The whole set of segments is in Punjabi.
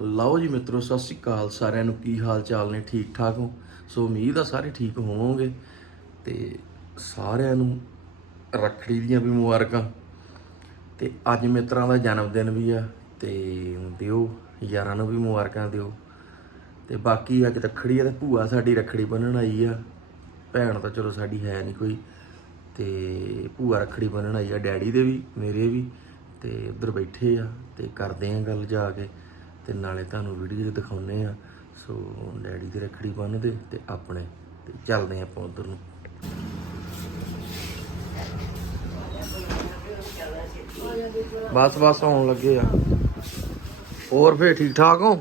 ਲਓ ਜੀ ਮਿੱਤਰੋ, ਸਤਿ ਸ਼੍ਰੀ ਅਕਾਲ। ਸਾਰਿਆਂ ਨੂੰ ਕੀ ਹਾਲ ਚਾਲ ਨੇ? ਠੀਕ ਠਾਕ ਹੋ? ਸੋ ਉਮੀਦ ਆ ਸਾਰੇ ਠੀਕ ਹੋਵੋਗੇ। ਤੇ ਸਾਰਿਆਂ ਨੂੰ ਰੱਖੜੀ ਦੀਆਂ ਵੀ ਮੁਬਾਰਕਾਂ। ਤੇ ਅੱਜ ਮਿੱਤਰਾਂ ਦਾ ਜਨਮ ਦਿਨ ਵੀ ਆ, ਤੇ ਦਿਓ, ਯਾਰਾਂ ਨੂੰ ਵੀ ਮੁਬਾਰਕਾਂ ਦਿਓ। ਤੇ ਬਾਕੀ ਅੱਜ ਰੱਖੜੀ ਆ, ਤੇ ਭੂਆ ਸਾਡੀ ਰੱਖੜੀ ਬੰਨਣ ਆਈ ਆ। ਭੈਣ ਤਾਂ ਚਲੋ ਸਾਡੀ ਹੈ ਨਹੀਂ ਕੋਈ। ਤੇ ਭੂਆ ਰੱਖੜੀ ਬੰਨਣ ਆਈ ਆ, ਡੈਡੀ ਦੇ ਵੀ, ਮੇਰੇ ਵੀ। ਤੇ ਉਧਰ ਬੈਠੇ ਆ, ਤੇ ਕਰਦੇ ਆ ਗੱਲ ਜਾ ਕੇ। ਤੇ ਨਾਲੇ ਤੁਹਾਨੂੰ ਵੀਡੀਓ ਦਿਖਾਉਨੇ ਆ। ਸੋ ਡੈਡੀ ਦੀ ਰੱਖੜੀ ਬੰਨਦੇ ਤੇ ਆਪਣੇ। ਤੇ ਚੱਲਦੇ ਆਪਾਂ ਉਧਰ ਨੂੰ। ਬਸ ਬਸ ਆਉਣ ਲੱਗੇ ਆ। ਹੋਰ ਫੇਰ ਠੀਕ ਠਾਕ ਹੋ?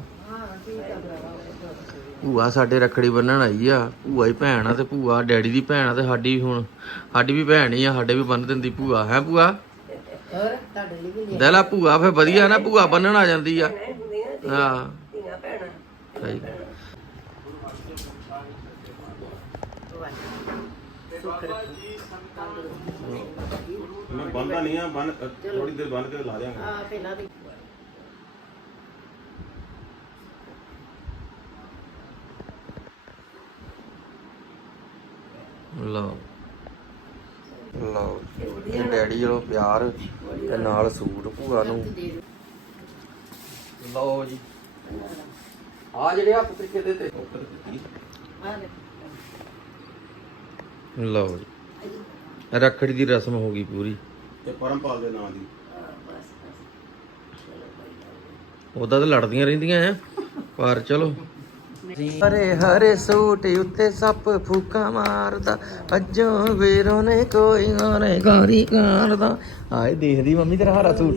ਭੂਆ ਸਾਡੇ ਰੱਖੜੀ ਬੰਨਣ ਆਈ ਆ। ਭੂਆ ਹੀ ਭੈਣ ਆ ਤੇ ਭੂਆ ਡੈਡੀ ਦੀ ਭੈਣ ਆ ਤੇ ਸਾਡੀ ਵੀ ਹੁਣ ਸਾਡੀ ਵੀ ਭੈਣ ਹੀ ਆ ਸਾਡੇ ਵੀ ਬੰਨ ਦਿੰਦੀ ਭੂਆ। ਹੈ ਭੂਆ? ਹੋਰ ਤੁਹਾਡੇ ਲਈ ਵੀ ਦੇਲਾ ਭੂਆ ਫੇ ਵਧੀਆ ਨਾ ਭੂਆ ਬੰਨਣ ਆ ਜਾਂਦੀ ਆ। ਹਾਂ। ਧੀਆਂ ਭੈਣਾਂ ਸਹੀ। ਸੁੱਖ ਰੱਖੀ ਮੈਂ ਬੰਦਾ ਨਹੀਂ ਆ ਬੰਨ ਥੋੜੀ ਦੇਰ ਬੰਨ ਕੇ ਲਾ ਦਿਆਂਗਾ। ਆ ਪਹਿਲਾਂ ਦੀ। ਲਓ। ਲਓ ਇਹ ਡੈਡੀ ਵੱਲੋਂ ਪਿਆਰ ਤੇ ਨਾਲ ਸੂਟ ਭੂਆ ਨੂੰ। ਲਓ ਜੀ। ਆ ਜਿਹੜੇ ਆ ਪਤਰਿਕੇ ਦੇ ਤੇ। ਲੈ ਲਓ ਜੀ। ਰੱਖੜੀ ਦੀ ਰਸਮ ਹੋ ਗਈ ਪੂਰੀ। ਤੇ ਪਰਮਪਾਲ ਦੇ ਨਾਂ ਦੀ। ਉਹਦਾ ਤਾਂ ਲੜਦੀਆਂ ਰਹਿੰਦੀਆਂ ਆ। ਪਰ ਚਲੋ। ਹਰੇ ਹਰੇ ਸੂਟ ਉੱਤੇ ਸੱਪ ਫੂਕਾ ਮਾਰਦਾ ਅੱਜੋਂ ਵੀਰੋ ਨੇ ਕੋਈ ਗਾਣੇ ਗਾਰੀ ਕਰਦਾ। ਆਏ ਦੇਖਦੀ ਮੰਮੀ ਤੇਰਾ ਹਰਾ ਸੂਟ।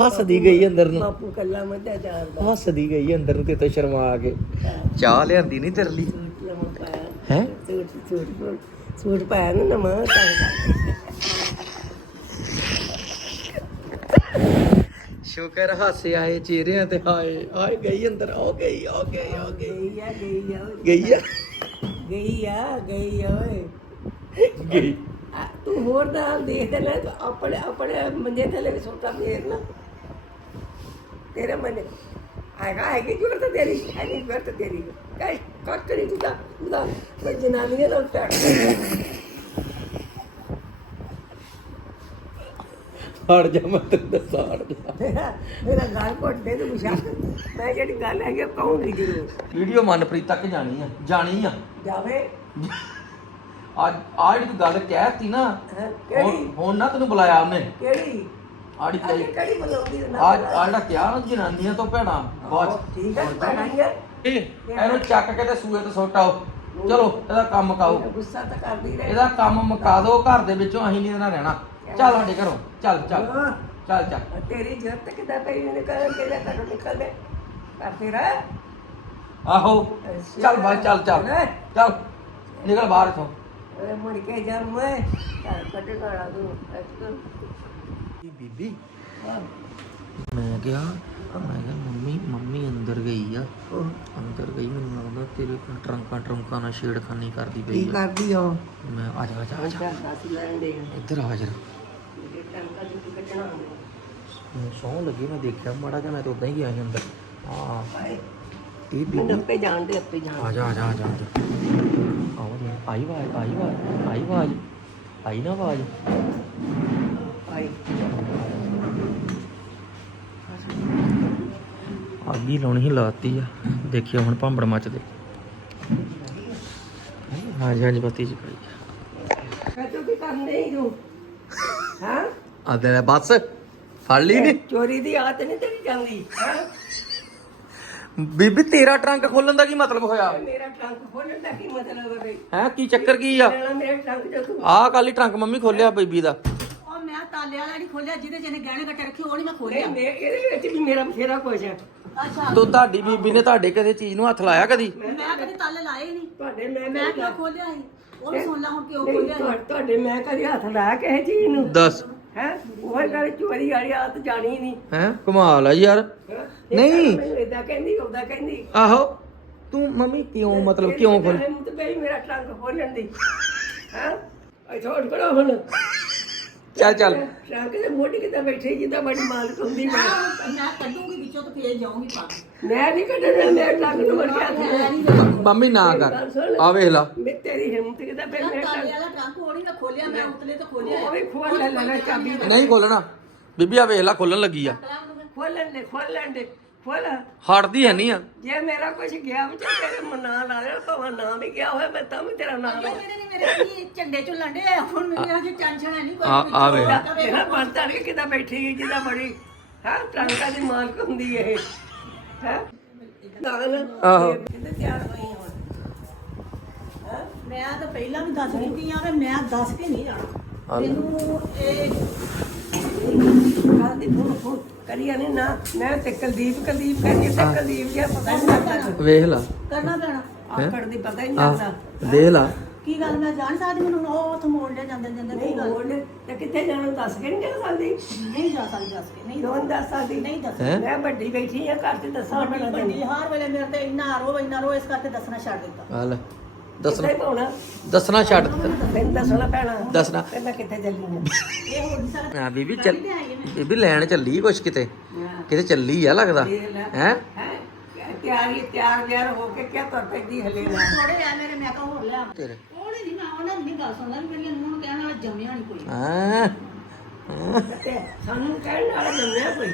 ਹੱਸਦੀ ਗਈ ਅੰਦਰ ਨੂੰ। ਬਾਪੂ ਕੱਲਾ ਮੱਧਾ ਚਾਰਦਾ ਹੱਸਦੀ ਗਈ ਅੰਦਰ ਨੂੰ ਤੇ ਤੋਂ ਸ਼ਰਮਾ ਕੇ। ਚਾਹ ਲਿਆਂਦੀ ਨਹੀਂ ਤੇਰੇ ਲਈ। ਸੂਟ ਨਵਾਂ ਪਾਇਆ। ਹੈ? ਸੂਟ ਸੂਟ ਸੂਟ ਪਾਇਆ ਨਾ ਨਵਾਂ। ਤਾਂ ਸ਼ੁਕਰ ਹਾਸੇ ਆਏ ਚਿਹਰਿਆਂ ਤੇ ਹਾਏ ਆਏ ਗਈ ਅੰਦਰ ਆ ਗਈ ਆ ਗਈ ਆ ਗਈ। ਗਈ ਆ ਗਈ ਆ ਓਏ। ਗਈ ਆ? ਗਈ ਆ ਗਈ ਆ ਓਏ। ਗਈ। ਆ, ਤੂੰ ਹੋਰ ਦਾ ਦੇਖ ਲੈ ਤੂੰ ਆਪਣੇ ਆਪਣੇ ਮੰਜੇ ਥੱਲੇ ਵੀ ਸੋਤਾ ਫੇਰ ਨਾ। ਤੇਰੇ ਮਨ ਆਏਗਾ ਹੈ ਕਿ ਜੁਰਤ ਤੇਰੀ ਹੈ ਨਹੀਂ ਜੁਰਤ ਤੇਰੀ। ਕਈ ਕੱਟ ਨਹੀਂ ਤੂੰ ਦਾ ਉਹਦਾ ਕੋਈ ਜਨਾਨੀਆਂ ਦਾ ਉੱਟਾ ਹਟ ਜਾ ਮੈਂ ਤੈਨੂੰ ਦੱਸਾਂ ਹਟ ਜਾ। ਮੇਰਾ ਮੇਰਾ ਗਾਲ ਘੁੱਟ ਦੇ ਤੂੰ ਪੁੱਛਾ ਮੈਂ ਜਿਹੜੀ ਗੱਲ ਹੈਗੀ ਉਹ ਕਹੂੰਗੀ ਜ਼ਰੂਰ। ਵੀਡੀਓ ਮਨਪ੍ਰੀਤ ਤੱਕ ਜਾਣੀ ਆ ਜਾਣੀ ਆ। ਜਾਵੇ। ਅੱਜ ਆ ਜਿਹੜੀ ਤੂੰ ਗੱਲ ਕਹਿਤੀ ਨਾ ਹੈਂ, ਕਿਹੜੀ? ਹੁਣ- ਹੁਣ ਨਾ ਤੈਨੂੰ ਬੁਲਾਇਆ ਉਹਨੇ। ਕਿਹੜੀ? ਆੜੀ ਅਜੇ ਕਿਹੜੀ ਬੁਲਾਉਂਦੀ ਨਾ ਅੱਜ ਆ ਜਿਹੜਾ ਕਿਹਾ ਨਾ ਜਨਾਨੀਆਂ ਤੋਂ ਭੈਣਾ ਬਾਅਦ ਠੀਕ ਹੈ ਭੈਣਾਂ ਇਹ ਇਹਨੂੰ ਚੱਕ ਕੇ ਤੇ ਸੂਏ ਤੇ ਸੁੱਟ ਆਓ। ਚਲੋ ਇਹਦਾ ਕੰਮ ਕਾਓ ਗੁੱਸਾ ਤਾਂ ਕਰਦੀ ਰਹੇ। ਇਹਦਾ ਕੰਮ ਮੁਕਾ ਦਿਓ ਘਰ ਦੇ ਵਿੱਚੋਂ ਅਸੀਂ ਨਹੀਂ ਇਹਦਾ ਰਹਿਣਾ। ਚੱਲ ਸਾਡੇ ਘਰੋਂ ਚੱਲ ਚੱਲ ਹਾਂ। ਚੱਲ ਚੱਲ। ਤੇਰੀ ਜਰਤ ਕਿਦਾਂ ਪਈ ਨੇ ਕਰ ਕੇ ਲੈ ਕਰ ਨਿਕਲ ਦੇ? ਕਰਦੀ ਰਹਿ ਆਹੋ ਚੱਲ ਬਾਹਰ ਚੱਲ ਚੱਲ। ਚੱਲ ਨਿਕਲ ਬਾਹਰ ਇਥੋਂ। ਓਏ ਮੁੜ ਕੇ ਜਾ ਮੈਂ ਚੱਲ ਕੱਢ ਗਾਲਾ ਤੂੰ ਅੱਜਕੱਲ ਬੀਬੀ? ਮੈਂ ਕਿਹਾ ਮੈਂ ਕਿਹਾ ਮੰਮੀ ਮੰਮੀ ਅੰਦਰ ਗਈ ਆ। ਅੰਦਰ ਗਈ ਮੈਨੂੰ ਲੱਗਦਾ ਤੇਰੇ ਕੋਲ ਟਰੰਕਾਂ ਟਰੰਕਾਂ ਨਾਲ ਛੇੜਖਾਨੀ ਕਰਦੀ ਪਈ ਆ। ਕਰਦੀ ਹੋ ਮੈਂ ਆ ਜਾ ਆ ਜਾ ਆ ਜਾ। ਦੱਸ ਲੈਣ ਦੇ ਇੱਧਰ ਆ ਜਰਾ ਹੁੰਦਾ। ਸੌਂ ਲੱਗੀ ਮੈਂ ਦੇਖਿਆ ਮਾੜਾ ਜਿਹਾ ਮੈਂ ਤਾਂ ਉਦਾਂ ਹੀ ਗਿਆ ਸੀ ਅੰਦਰ। ਹਾਂ। ਹਾਏ। ਇਹ ਬੀਬੀ ਮੈਨੂੰ ਆਪੇ ਜਾਣਦੇ ਆਪੇ ਜਾਣ ਆ ਜਾ ਆ ਜਾ ਆ ਜਾ ਆ ਜਾ। ਆਓ ਜੀ ਆਈ ਆਵਾਜ਼ ਆਈ ਆਵਾਜ਼ ਆਈ ਆਵਾਜ਼ ਆਈ ਨਾ ਆਵਾਜ਼। ਹਾਏ। ਅੱਗ ਹੀ ਲਾਉਣੀ ਹੀ ਲਾਤੀ ਆ। ਦੇਖਿਓ ਹੁਣ ਭਾਂਬੜ ਮੱਚਦੇ। ਹਾਂਜੀ ਹਾਂਜੀ ਬੱਤੀ ਜੀ ਕਰੀ ਮੈਂ ਤੂੰ ਕੀ ਕਰਨ ਨਹੀਂ ਤੂੰ ਹਾਂ? ਆ ਦੇ ਬਸ ਫੜ ਲਈ ਨੀ? ਚੋਰੀ ਦੀ ਆਦਤ ਨਹੀਂ ਤੇਰੀ ਜਾਂਦੀ ਹਾਂ? ਬੀਬੀ ਤੇਰਾ ਟਰੰਕ ਖੋਲਣ ਦਾ ਕੀ ਮਤਲਬ ਹੋਇਆ? ਮੇਰਾ ਟੰਕ ਖੋਲਣ ਦਾ ਕੀ ਮਤਲਬ ਹੈ ਬਈ? ਹੈ ਕੀ ਚੱਕਰ ਕੀ ਆ? ਲੈਣਾ ਮੇਰੇ ਟੰਕ ਚ ਤੂੰ ਆਹ ਕੱਲ ਹੀ ਟਰੰਕ ਮੰਮੀ ਖੋਲਿਆ ਬੀਬੀ ਦਾ। ਉਹ ਮੈਂ ਤਾਲੇ ਵਾਲਾ ਨਹੀਂ ਖੋਲਿਆ ਜਿਹਦੇ ਜਿਹਨੇ ਗਹਿਣੇ ਕੱਟੇ ਰੱਖੇ ਉਹ ਨਹੀਂ ਮੈਂ ਖੋਲਿਆ। ਨਹੀਂ ਮੈਂ ਇਹਦੇ ਵਿੱਚ ਵੀ ਮੇਰਾ ਬਥੇਰਾ ਕੁਛ ਹੈ ਅੱਛਾ। ਤੋ ਤੁਹਾਡੀ ਬੀਬੀ ਨੇ ਤੁਹਾਡੇ ਕਦੇ ਚੀਜ਼ ਨੂੰ ਹੱਥ ਲਾਇਆ ਕਦੀ? ਮੈਂ ਕਦੇ ਤਾਲੇ ਲਾਏ ਨਹੀਂ। ਤੁਹਾਡੇ ਮੈਂ ਮੈਂ ਕਿਉਂ ਖੋਲਿਆ ਸੀ? ਉਹ ਵੀ ਸੁਣ ਲਾ ਹੁਣ ਕਿਉਂ ਨਹੀਂ, ਖੋਲਿਆ ਤੁਹਾ- ਤੁਹਾਡੇ ਮੈਂ ਕਦੀ ਹੱਥ ਲਾਇਆ ਕਿਸੇ ਚੀਜ਼ ਨੂੰ? ਦੱਸ। ਹੈ? ਉਹ ਗੱਲ ਚੋਰੀ ਵਾਲੀ ਆਦਤ ਜਾਣੀ ਨਹੀਂ। ਹੈ? ਕਮਾਲ ਆ ਯਾਰ। ਨਹੀਂ। ਇਦਾਂ ਕਹਿੰਦੀ ਉਹਦਾ ਕਹਿੰਦੀ। ਆਹੋ। ਤੂੰ ਮੰਮੀ ਕਿਉਂ ਮਤਲਬ ਕਿਉਂ ਖੋਲ ਮੇਰਾ ਟੰਕ ਖੋਲਣ ਦੀ। ਹੈ? ਛੋੜ ਕਰੋ ਹੁਣ। ਚੱਲ ਚੱਲ। ਟਰੰਕ ਦੇ ਮੋਢੀ ਕਿਤੇ ਬੈਠੇ ਜਿੱਦਾਂ ਬੜੀ ਮਾਲਕ ਹੁੰਦੀ ਮੈਂ। ਮੈਂ ਕੱਢੂਗੀ ਵਿੱਚੋਂ ਤੇ ਫੇਰ ਜਾਊਂਗੀ ਪਾ ਮੈਂ ਨਹੀਂ ਕੱਢਣਾ ਮੈਂ ਨੂੰ ਵੜ ਹੱਥ ਮੰਮੀ ਨਾ ਕਰ। ਆ ਵੇਖ ਲਾ। ਮੈਂ ਤੇਰੀ ਹਿੰਮਤ ਕਿਤੇ ਫਿਰ ਮੈਂ ਕਾਲੇ ਵਾਲਾ ਟਰੰਕ ਹੋਣੀ ਮੈਂ ਖੋਲਿਆ ਮੈਂ ਉਤਲੇ ਤੇ ਖੋਲਿਆ ਉਹ ਵੀ ਖੋਲ ਲੈ ਲੈਣਾ ਚਾਬੀ ਨਹੀਂ ਖੋਲਣਾ। ਬੀਬੀ ਆ ਵੇਖ ਲਾ ਖੋਲਣ ਲੱਗੀ ਆ। ਖੋਲਣ ਦੇ ਖੋਲਣ ਦੇ। ਹਟਦੀ ਹੈ ਨਹੀਂ ਆ। ਜੇ ਮੇਰਾ ਕੁਝ ਗਿਆ ਵਿੱਚ ਤੇਰੇ ਮਨਾ ਲਾ ਲਿਆ ਭਾਵੇਂ ਨਾ ਵੀ ਗਿਆ ਹੋਇਆ ਮੈਂ ਤਾਂ ਵੀ ਤੇਰਾ ਨਾਮ ਲਾ ਜਿਹੜੇ ਨੇ ਮੇਰੇ ਕੀ ਝੰਡੇ ਚੁੱਲਣ ਦੇ ਹੁਣ ਮੈਨੂੰ ਅਜੇ ਟੈਨਸ਼ਨ ਹੈ ਨਹੀਂ ਆ ਆ ਵੇਖ। ਤੇਰਾ ਮਨ ਤਾਂ ਨਹੀਂ ਕਿਦਾਂ ਬੈਠੀ ਗਈ ਜਿੱਦਾਂ ਬੜੀ। ਹਾਂ ਟਰੰਕਾਂ ਦੀ ਮਾਲਕ ਹੁੰਦੀ ਇਹ। ਹੈ? ਨਾਲ ਆਹੋ। ਕਿਤੇ ਤਿਆਰ ਹੋਈ ਹੁਣ? ਮੈਂ ਤਾਂ ਪਹਿਲਾਂ ਵੀ ਦੱਸ ਦਿੱਤੀ ਆ ਕਿ ਮੈਂ ਦੱਸ ਕੇ ਨਹੀਂ ਜਾਣਾ। ਮੈਨੂੰ ਇਹ ਫੋਨ ਫੋਨ ਕਰੀਆ ਨਹੀਂ ਨਾ ਮੈਂ ਤੇ ਕੁਲਦੀਪ ਕੁਲਦੀਪ ਕਹਿੰਦੀ ਤੇ ਕੁਲਦੀਪ ਜਿਹਾ ਪਤਾ ਨਹੀਂ ਲੱਗਦਾ ਵੇਖ ਲਾ। ਕਰਨਾ ਪੈਣਾ। ਆਕੜ ਦੀ ਪਤਾ ਹੀ ਨਹੀਂ ਲੱਗਦਾ। ਦੇਖ ਲਾ। ਕੀ ਗੱਲ ਮੈਂ ਜਾਣ ਸਕਦੀ ਮੈਨੂੰ ਉਹ ਉੱਥੇ ਮੋੜ ਲਿਆ ਜਾਂਦੇ ਜਾਂਦੇ ਨਹੀਂ ਕੀ ਗੱਲ? ਬੋਲ ਤੇ ਕਿੱਥੇ ਜਾਣਾ ਦੱਸ ਕੇ ਨਹੀਂ ਜਾ ਸਕਦੀ? ਨਹੀਂ ਜਾ ਸਕਦੀ ਦੱਸ ਕੇ ਨਹੀਂ। ਦੋਨ ਦੱਸ ਸਕਦੀ? ਨਹੀਂ ਦੱਸ ਮੈਂ ਵੱਡੀ ਬੈਠੀ ਆ ਘਰ ਤੇ ਦੱਸਾਂ ਵੱਡੀ ਹਰ ਵੇਲੇ ਮੇਰੇ ਤੇ ਇੰਨਾ ਰੋ ਇੰਨਾ ਰੋ ਇਸ ਕਰਕੇ ਦੱਸਣਾ ਛੱਡ ਦਿੱਤਾ। ਆ ਲੈ। ਦੱਸਣਾ। ਪਾਉਣਾ? ਦੱਸਣਾ ਛੱਡ ਦਿੱਤਾ। ਤੈਨੂੰ ਦੱਸਣਾ ਪੈਣਾ। ਦੱਸਣਾ। ਮੈਂ ਕਿੱਥੇ ਚੱਲੀ ਆ ਇਹ ਹੋ ਨਹੀਂ ਸਕਦਾ ਆ ਬੀਬੀ ਚੱਲ ਬੀਬੀ ਲੈਣ ਚੱਲੀ ਕੁਛ ਕਿਤੇ? ਕਿਤੇ ਚੱਲੀ ਆ ਲੱਗਦਾ। ਹੈ? ਹੈ? ਤਿਆਰੀ ਤਿਆਰ ਬਿਆਰ ਹੋ ਕੇ ਕਿਆ ਤੁਰ ਪੈਂਦੀ ਹਲੇ। ਨਾ ਥੋੜੇ ਆ ਮੇਰੇ ਮੈਂ ਕਹਾ ਹੋਰ ਲਿਆ। ਤੇਰੇ। ਉਹਨੇ ਨਹੀਂ ਮੈਂ ਉਹਨਾਂ ਦੀ ਗੱਲ ਸੁਣਦਾ ਵੀ ਮੇਰੀਆਂ ਨੂੰਹ ਨੂੰ ਕਹਿਣ ਵਾਲਾ ਜੰਮਿਆ ਨਹੀਂ ਕੋਈ। ਹਾਂ। ਸਾਨੂੰ ਕਹਿਣ ਵਾਲਾ ਜੰਮਿਆ ਕੋਈ।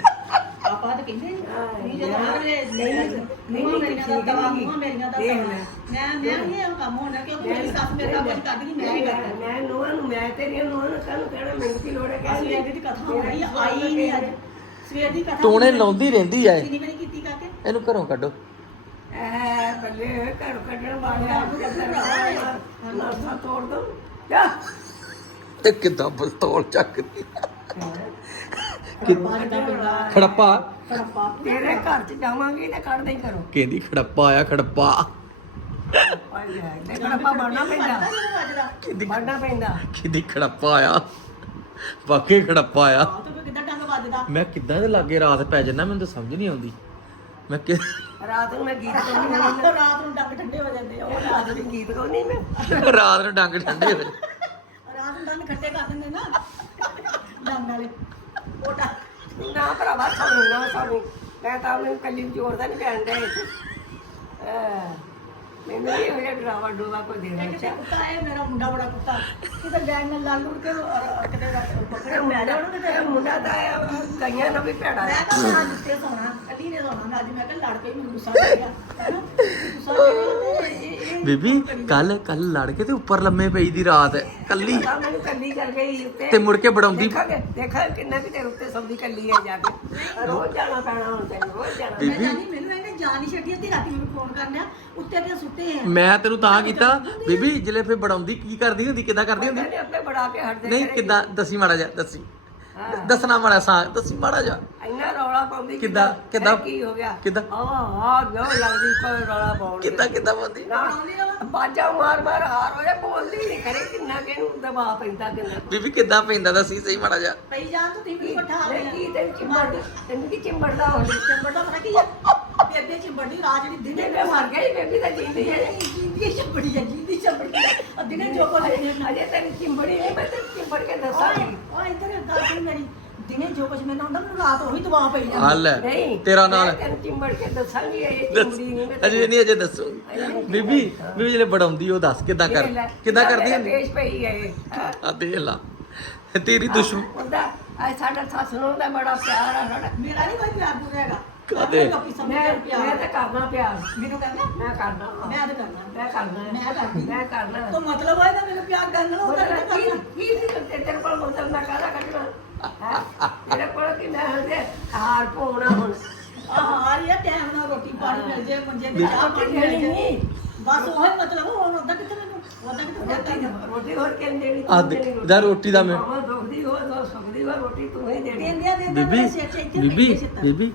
ਆਪਾਂ ਤਾਂ ਕਹਿੰਦੇ ਨਹੀਂ ਜਦੋਂ ਹਰ ਵੇਲੇ ਨਹੀਂ ਨਹੀਂ ਮੇਰੀਆਂ ਦਾ ਦਵਾ ਮੂੰਹ ਮੇਰੀਆਂ ਦਾ ਦਵਾ ਮੈਂ ਮੈਂ ਨਹੀਂ ਇਹ ਕੰਮ ਹੋਣਾ ਕਿਉਂਕਿ ਮੇਰੀ ਸੱਸ ਮੇਰੇ ਨਾਲ ਕੁਝ ਕਰਦੀ ਨਹੀਂ ਮੈਂ ਹੀ ਕਰਦੀ ਮੈਂ ਨੂੰਹਾਂ ਨੂੰ ਮੈਂ ਤੇਰੀਆਂ ਨੂੰਹਾਂ ਨੂੰ ਕਾਹਨੂੰ ਕਹਿਣਾ ਮੈਨੂੰ ਕੀ ਲੋੜ ਹੈ ਕਹਿ ਸਵੇਰ ਦੀ। ਕਥਾ ਹੋ ਰਹੀ ਆ, ਆਈ ਨਹੀਂ ਅੱਜ। ਸਵੇਰ ਦੀ ਕਥਾ ਟੋਣੇ ਲਾਉਂਦੀ ਰਹਿੰਦੀ ਐ ਕਿੰਨੀ ਵਾਰੀ ਕੀਤੀ ਕਾਕੇ? ਇਹਨੂੰ ਘਰੋਂ ਕੱਢੋ। ਐ ਬੱਲੇ ਘਰ ਕੱਢਣ ਵਾਲਿਆ ਨਾਸਾ ਤੋੜ ਦੋ। ਤੇ ਕਿੱਦਾਂ ਬਲਤੌਲ ਚੱਕਦੀ ਖੜੱਪਾ? ਖੜਪਾ। ਤੇਰੇ ਘਰ ਚ ਜਾਵਾਂਗੀ ਤੇ ਕੱਢ ਦੇ ਕਰੋ ਕਹਿੰਦੀ ਖੜੱਪਾ ਆਇਆ ਖੜੱਪਾ। ਤੇ ਕੜਪਾ ਬਣਨਾ ਪੈਂਦਾ। ਵੱਜਦਾ ਬਣਨਾ ਪੈਂਦਾ। ਕਹਿੰਦੀ ਖੜੱਪਾ ਆਇਆ ਵਾਕਈ ਖੜੱਪਾ ਆਇਆ ਆ ਤੂੰ ਕਿੱਦਾਂ ਡੰਗ ਵੱਜਦਾ? ਮੈਂ ਕਿੱਦਾਂ ਦੇ ਲਾਗੇ ਰਾਤ ਪੈ ਜੰਨਾ ਮੈਨੂੰ ਤਾਂ ਸਮਝ ਨਹੀਂ ਆਉਂਦੀ। ਮੈਂ ਕਿ ਰਾਤ ਨੂੰ ਮੈਂ ਗੀਤ ਗਾਉਂਦੀ ਰਾਤ ਨੂੰ ਡੰਗ ਠੰਡੇ ਹੋ ਜਾਂਦੇ ਆ। ਉਹ ਰਾਤ ਨੂੰ ਗੀਤ ਗਾਉਂਦੀ ਮੈਂ। ਰਾਤ ਨੂੰ ਡੰਗ ਠੰਡੇ ਹੋਏ ਰਾਤ ਨੂੰ ਡੰਗ ਖੱਟੇ ਕਰ ਦਿੰਦੇ ਨਾ। ਡੰਗ ਵਾਲੇ। ਉਹ ਨਾ ਭਰਾਵਾ ਸਾਨੂੰ ਨਾ ਸਾਨੂੰ। ਮੈਂ ਤਾਂ ਉਹਨੂੰ ਕੱਲੀ ਨੂੰ ਜੋੜਦਾ ਨਹੀਂ ਪੈਣ ਦੇ ਅਹ, ਮੈਨੂੰ ਨਹੀਂ ਹੋਇਆ ਡਰਾਵਾ ਡੋਵਾ ਕੋਈ ਦੇਣਾ ਕਿਤੇ ਚਾਹ ਕੁੱਤਾ ਹੈ ਮੇਰਾ ਮੁੰਡਾ ਬੜਾ ਕੁੱਤਾ। ਕਿਤੇ ਡੈਂਗ ਨਾਲ ਲਾ ਲੁੜ ਕੇ ਅਹ, ਕਿਤੇ ਪਕੜੇ ਮੈਂ ਜਾਣਾ ਤੇ ਇਹ ਮੁੰਡਾ ਤਾਂ ਆਇਆ ਕਈਆਂ ਨੂੰ ਵੀ ਭੈੜਾ ਮੈਂ ਤਾਂ ਅੱਜ ਤੇ ਸੋਣਾ ਕੱਲੀ ਨੇ ਸੋਣਾ ਅੱਜ। ਮੈਂ ਕਿਹਾ ਲੜ ਕੇ ਮੈਨੂੰ ਗੁੱਸਾ ਆ ਗਿਆ। ਹੈਨਾ ਗੁੱਸਾ ਆ ਗਿਆ? ਤੇ ਇਹ- ਇਹ ਬੀਬੀ ਕੱਲ ਕੱਲ ਲੜ ਕੇ ਤੇ ਉੱਪਰ ਲੰਮੇ ਪਈ ਦੀ ਰਾਤ ਕੱਲੀ। ਤਾਂ ਮੈਨੂੰ ਕੱਲੀ ਚੱਲ ਗਈ ਉੱਤੇ। ਤੇ ਮੁੜ ਕੇ ਬੜਾਉਂਦੀ ਦੇਖਾਂਗੇ ਦੇਖਾਂ ਕਿੰਨਾ ਕਿ ਤੇਰੇ ਉੱਤੇ ਸੌਦੀ ਕੱਲੀ ਆ ਜਾ ਕੇ। ਰੋਜ਼ ਜਾਣਾ ਪੈਣਾ ਹੁਣ ਤੈਨੂੰ ਰੋਜ਼ ਜਾਣਾ ਮੈਂ ਜਾਨੀ ਮੈਨੂੰ ਇਹਨੇ ਜਾਨ ਨਹੀਂ ਛੱਡੀ ਅੱਧੀ ਰਾਤੀ ਮੈਨੂੰ ਫੋਨ ਕਰਨਾ ਉੱਤੇ ਤੇ ਸੁੱਤੇ ਆ। ਮੈਂ ਤੈਨੂੰ ਤਾਂ ਕੀਤਾ ਬੀਬੀ ਜਿਲੇ ਫੇ ਬੜਾਉਂਦੀ ਕੀ ਕਰਦੀ ਹੁੰਦੀ ਕਿੱਦਾਂ ਕਰਦੀ ਹੁੰਦੀ? ਕਹਿੰਦੇ ਆਪੇ ਬੜਾ ਕੇ ਹਟਦੇ ਨਹੀਂ ਕਿੱਦਾਂ ਦੱਸੀ ਮਾੜਾ ਜਾ ਦੱਸੀ। ਦੱਸਣਾ ਮਾੜਾ ਸਾਂ ਦੱਸੀ ਮਾੜਾ ਜਾ ਇੰਨਾ ਰੌਲਾ ਪਾਉਂਦੀ ਕਿੱਦਾਂ ਕਿੱਦਾਂ? ਇਹ ਕੀ ਹੋ ਗਿਆ? ਕਿੱਦਾਂ? ਆ ਆ ਜੋ ਲੱਗਦੀ ਕੋਈ ਰੌਲਾ ਪਾਉਣ ਦੀ। ਕਿੱਦਾਂ ਕਿੱਦਾਂ ਬੰਦੀ ਨਾ ਬਾਜਾ ਮਾਰ ਮਾਰ ਹਾਰ ਹੋਇਆ ਬੋਲਦੀ ਨਹੀਂ ਕਰੇ ਕਿੰਨਾ ਕਿਹਨੂੰ ਦਬਾ ਪੈਂਦਾ ਕਿੰਨਾ ਬੀਬੀ ਕਿੱਦਾਂ ਪੈਂਦਾ ਦੱਸੀ ਸਹੀ ਮਾੜਾ ਜਾ ਪਈ ਜਾਨ ਤੂੰ ਤੀ ਮੈਨੂੰ ਪਠਾ ਨਹੀਂ ਕੀ ਤੈਨੂੰ ਚਿੰਬੜਦਾ ਤੈਨੂੰ ਕੀ ਚਿੰਬੜਦਾ ਹੁਣ? ਚੰਬੜ ਪਤਾ ਕੀ ਆ? ਬੇਬੇ ਚੰਬੜੀ ਰਾਤ ਜਿਹੜੀ ਦਿਨੇ ਜਿੰਨੇ ਮਰ ਗਈ ਬੇਬੀ ਤਾਂ ਜਿੰਦੀ ਹੈ ਜਿੰਦੀ ਚੰਬੜੀ ਆ ਜਿੰਦੀ ਚੰਬੜੀ ਆ। ਦਿਨੇ ਜੋ ਕੁਝ ਅਜੇ ਤੈਨੂੰ ਚਿੰਬੜੀ ਨਹੀਂ ਮੈਂ ਤੈਨੂੰ ਚਿੰਬੜ ਕੇ ਦੱਸਾਂਗੀ ਓਏ ਇੱਧਰ ਗੱਲ ਸੁਣ ਮੇਰੀ। ਦਿਨੇ ਜੋ ਕੁਝ ਮੈਨੂੰ ਹੁੰਦਾ ਮੈਨੂੰ ਰਾਤ ਉਹੀ ਦਵਾ ਪਈ ਜਾਂਦੀ। ਹੱਲ ਹੈ। ਨਹੀਂ ਤੇਰਾ ਨਾਲ। ਮੈਂ ਤੈਨੂੰ ਚਿੰਬੜ ਕੇ ਦੱਸਾਂਗੀ ਇਹ ਦੱਸ। ਚਿੰਬੜੀ ਨਹੀਂ ਮੈਂ ਅਜੇ ਨਹੀਂ ਅਜੇ ਦੱਸੋ। ਬੀਬੀ ਬੀਬੀ ਜਿਹੜੇ ਬੜਾਉਂਦੀ ਉਹ ਦੱਸ ਕਿੱਦਾਂ ਕਰ ਕਿੱਦਾਂ ਕਰਦੀ ਹੁੰਦੀ? ਪੇਸ਼ ਪਈ ਹੈ ਇਹ। ਹਾਂ। ਆ ਦੇਖ ਲਾ। ਤੇਰੀ ਦੁਸ਼ਮਣ ਸਾਡਾ ਸੱਸ ਨੂੰ ਦਾ ਬੜਾ ਪਿਆਰ ਆ ਸਾਡਾ ਮੇਰਾ ਨਹੀਂ ਕੋਈ ਪਿਆਰ ਪੂਰਾ ਹੈਗਾ। ਕਾਹਦੇ? ਸਮਝਦੇ ਮੈਂ ਆ ਮੈਂ ਤਾਂ ਕਰਨਾ ਪਿਆਰ। ਮੈਨੂੰ ਕਹਿੰਦਾ ਮੈਂ ਕਰਨਾ। ਮੈਂ ਤਾਂ ਕਰਨਾ। ਮੈਂ ਕਰਨਾ। ਮੈਂ ਕਰਦੀ। ਮੈਂ ਕਰਨਾ। ਤਾਂ ਮਤਲਬ ਹੈ ਤਾਂ ਮੈਨੂੰ ਪਿਆਰ ਕਰਨ ਨਾਲ ਉਹਦਾ ਨਹੀਂ ਕੀ ਕਰਨਾ ਕੀ ਸੀ ਤੇ ਤੇਰੇ ਕੋਲ ਮਤਲਬ ਮੈਂ ਕਾਹਦਾ ਕੱਢਣਾ ਹੈਂ? ਤੇਰੇ ਕੋਲ ਕਿ ਮੈਂ ਹਲੇ ਹਾਰ ਪਾਉਣਾ ਹੁਣ? ਆਹ ਯਾ ਟਾਈਮ ਨਾਲ ਰੋਟੀ ਪਾਣੀ ਮਿਲ ਜੇ ਮੰਜੇ ਤੇ ਚਾਹ ਪਾਣੀ ਮਿਲ ਦੇਣੀ ਜੇ ਨਹੀਂ। ਬਸ ਉਹ ਹੀ ਮਤਲਬ ਹੁਣ ਉਹਦਾ ਕਿਤੇ ਮੈਨੂੰ ਉਹਦਾ ਕਿਤੇ ਪਤਾ। ਹੀ ਨਹੀਂ ਰੋਟੀ ਹੋਰ ਕਹਿੰਦੇ ਨਹੀਂ ਆ ਦੇ ਦਾ ਰੋਟੀ ਦਾ ਮੈਂ ਮਾਮਾ ਦੁਖਦੀ ਹੋ ਤਾਂ ਸੁਖਦੀ ਹੋ ਰੋਟੀ ਤੂੰ ਹੀ ਦੇਣੀ। ਬੀਬੀ ਸਿਰ 'ਚ ਇੱਥੇ ਬੀਬੀ ਸਿੱਧਾ। ਬੀਬੀ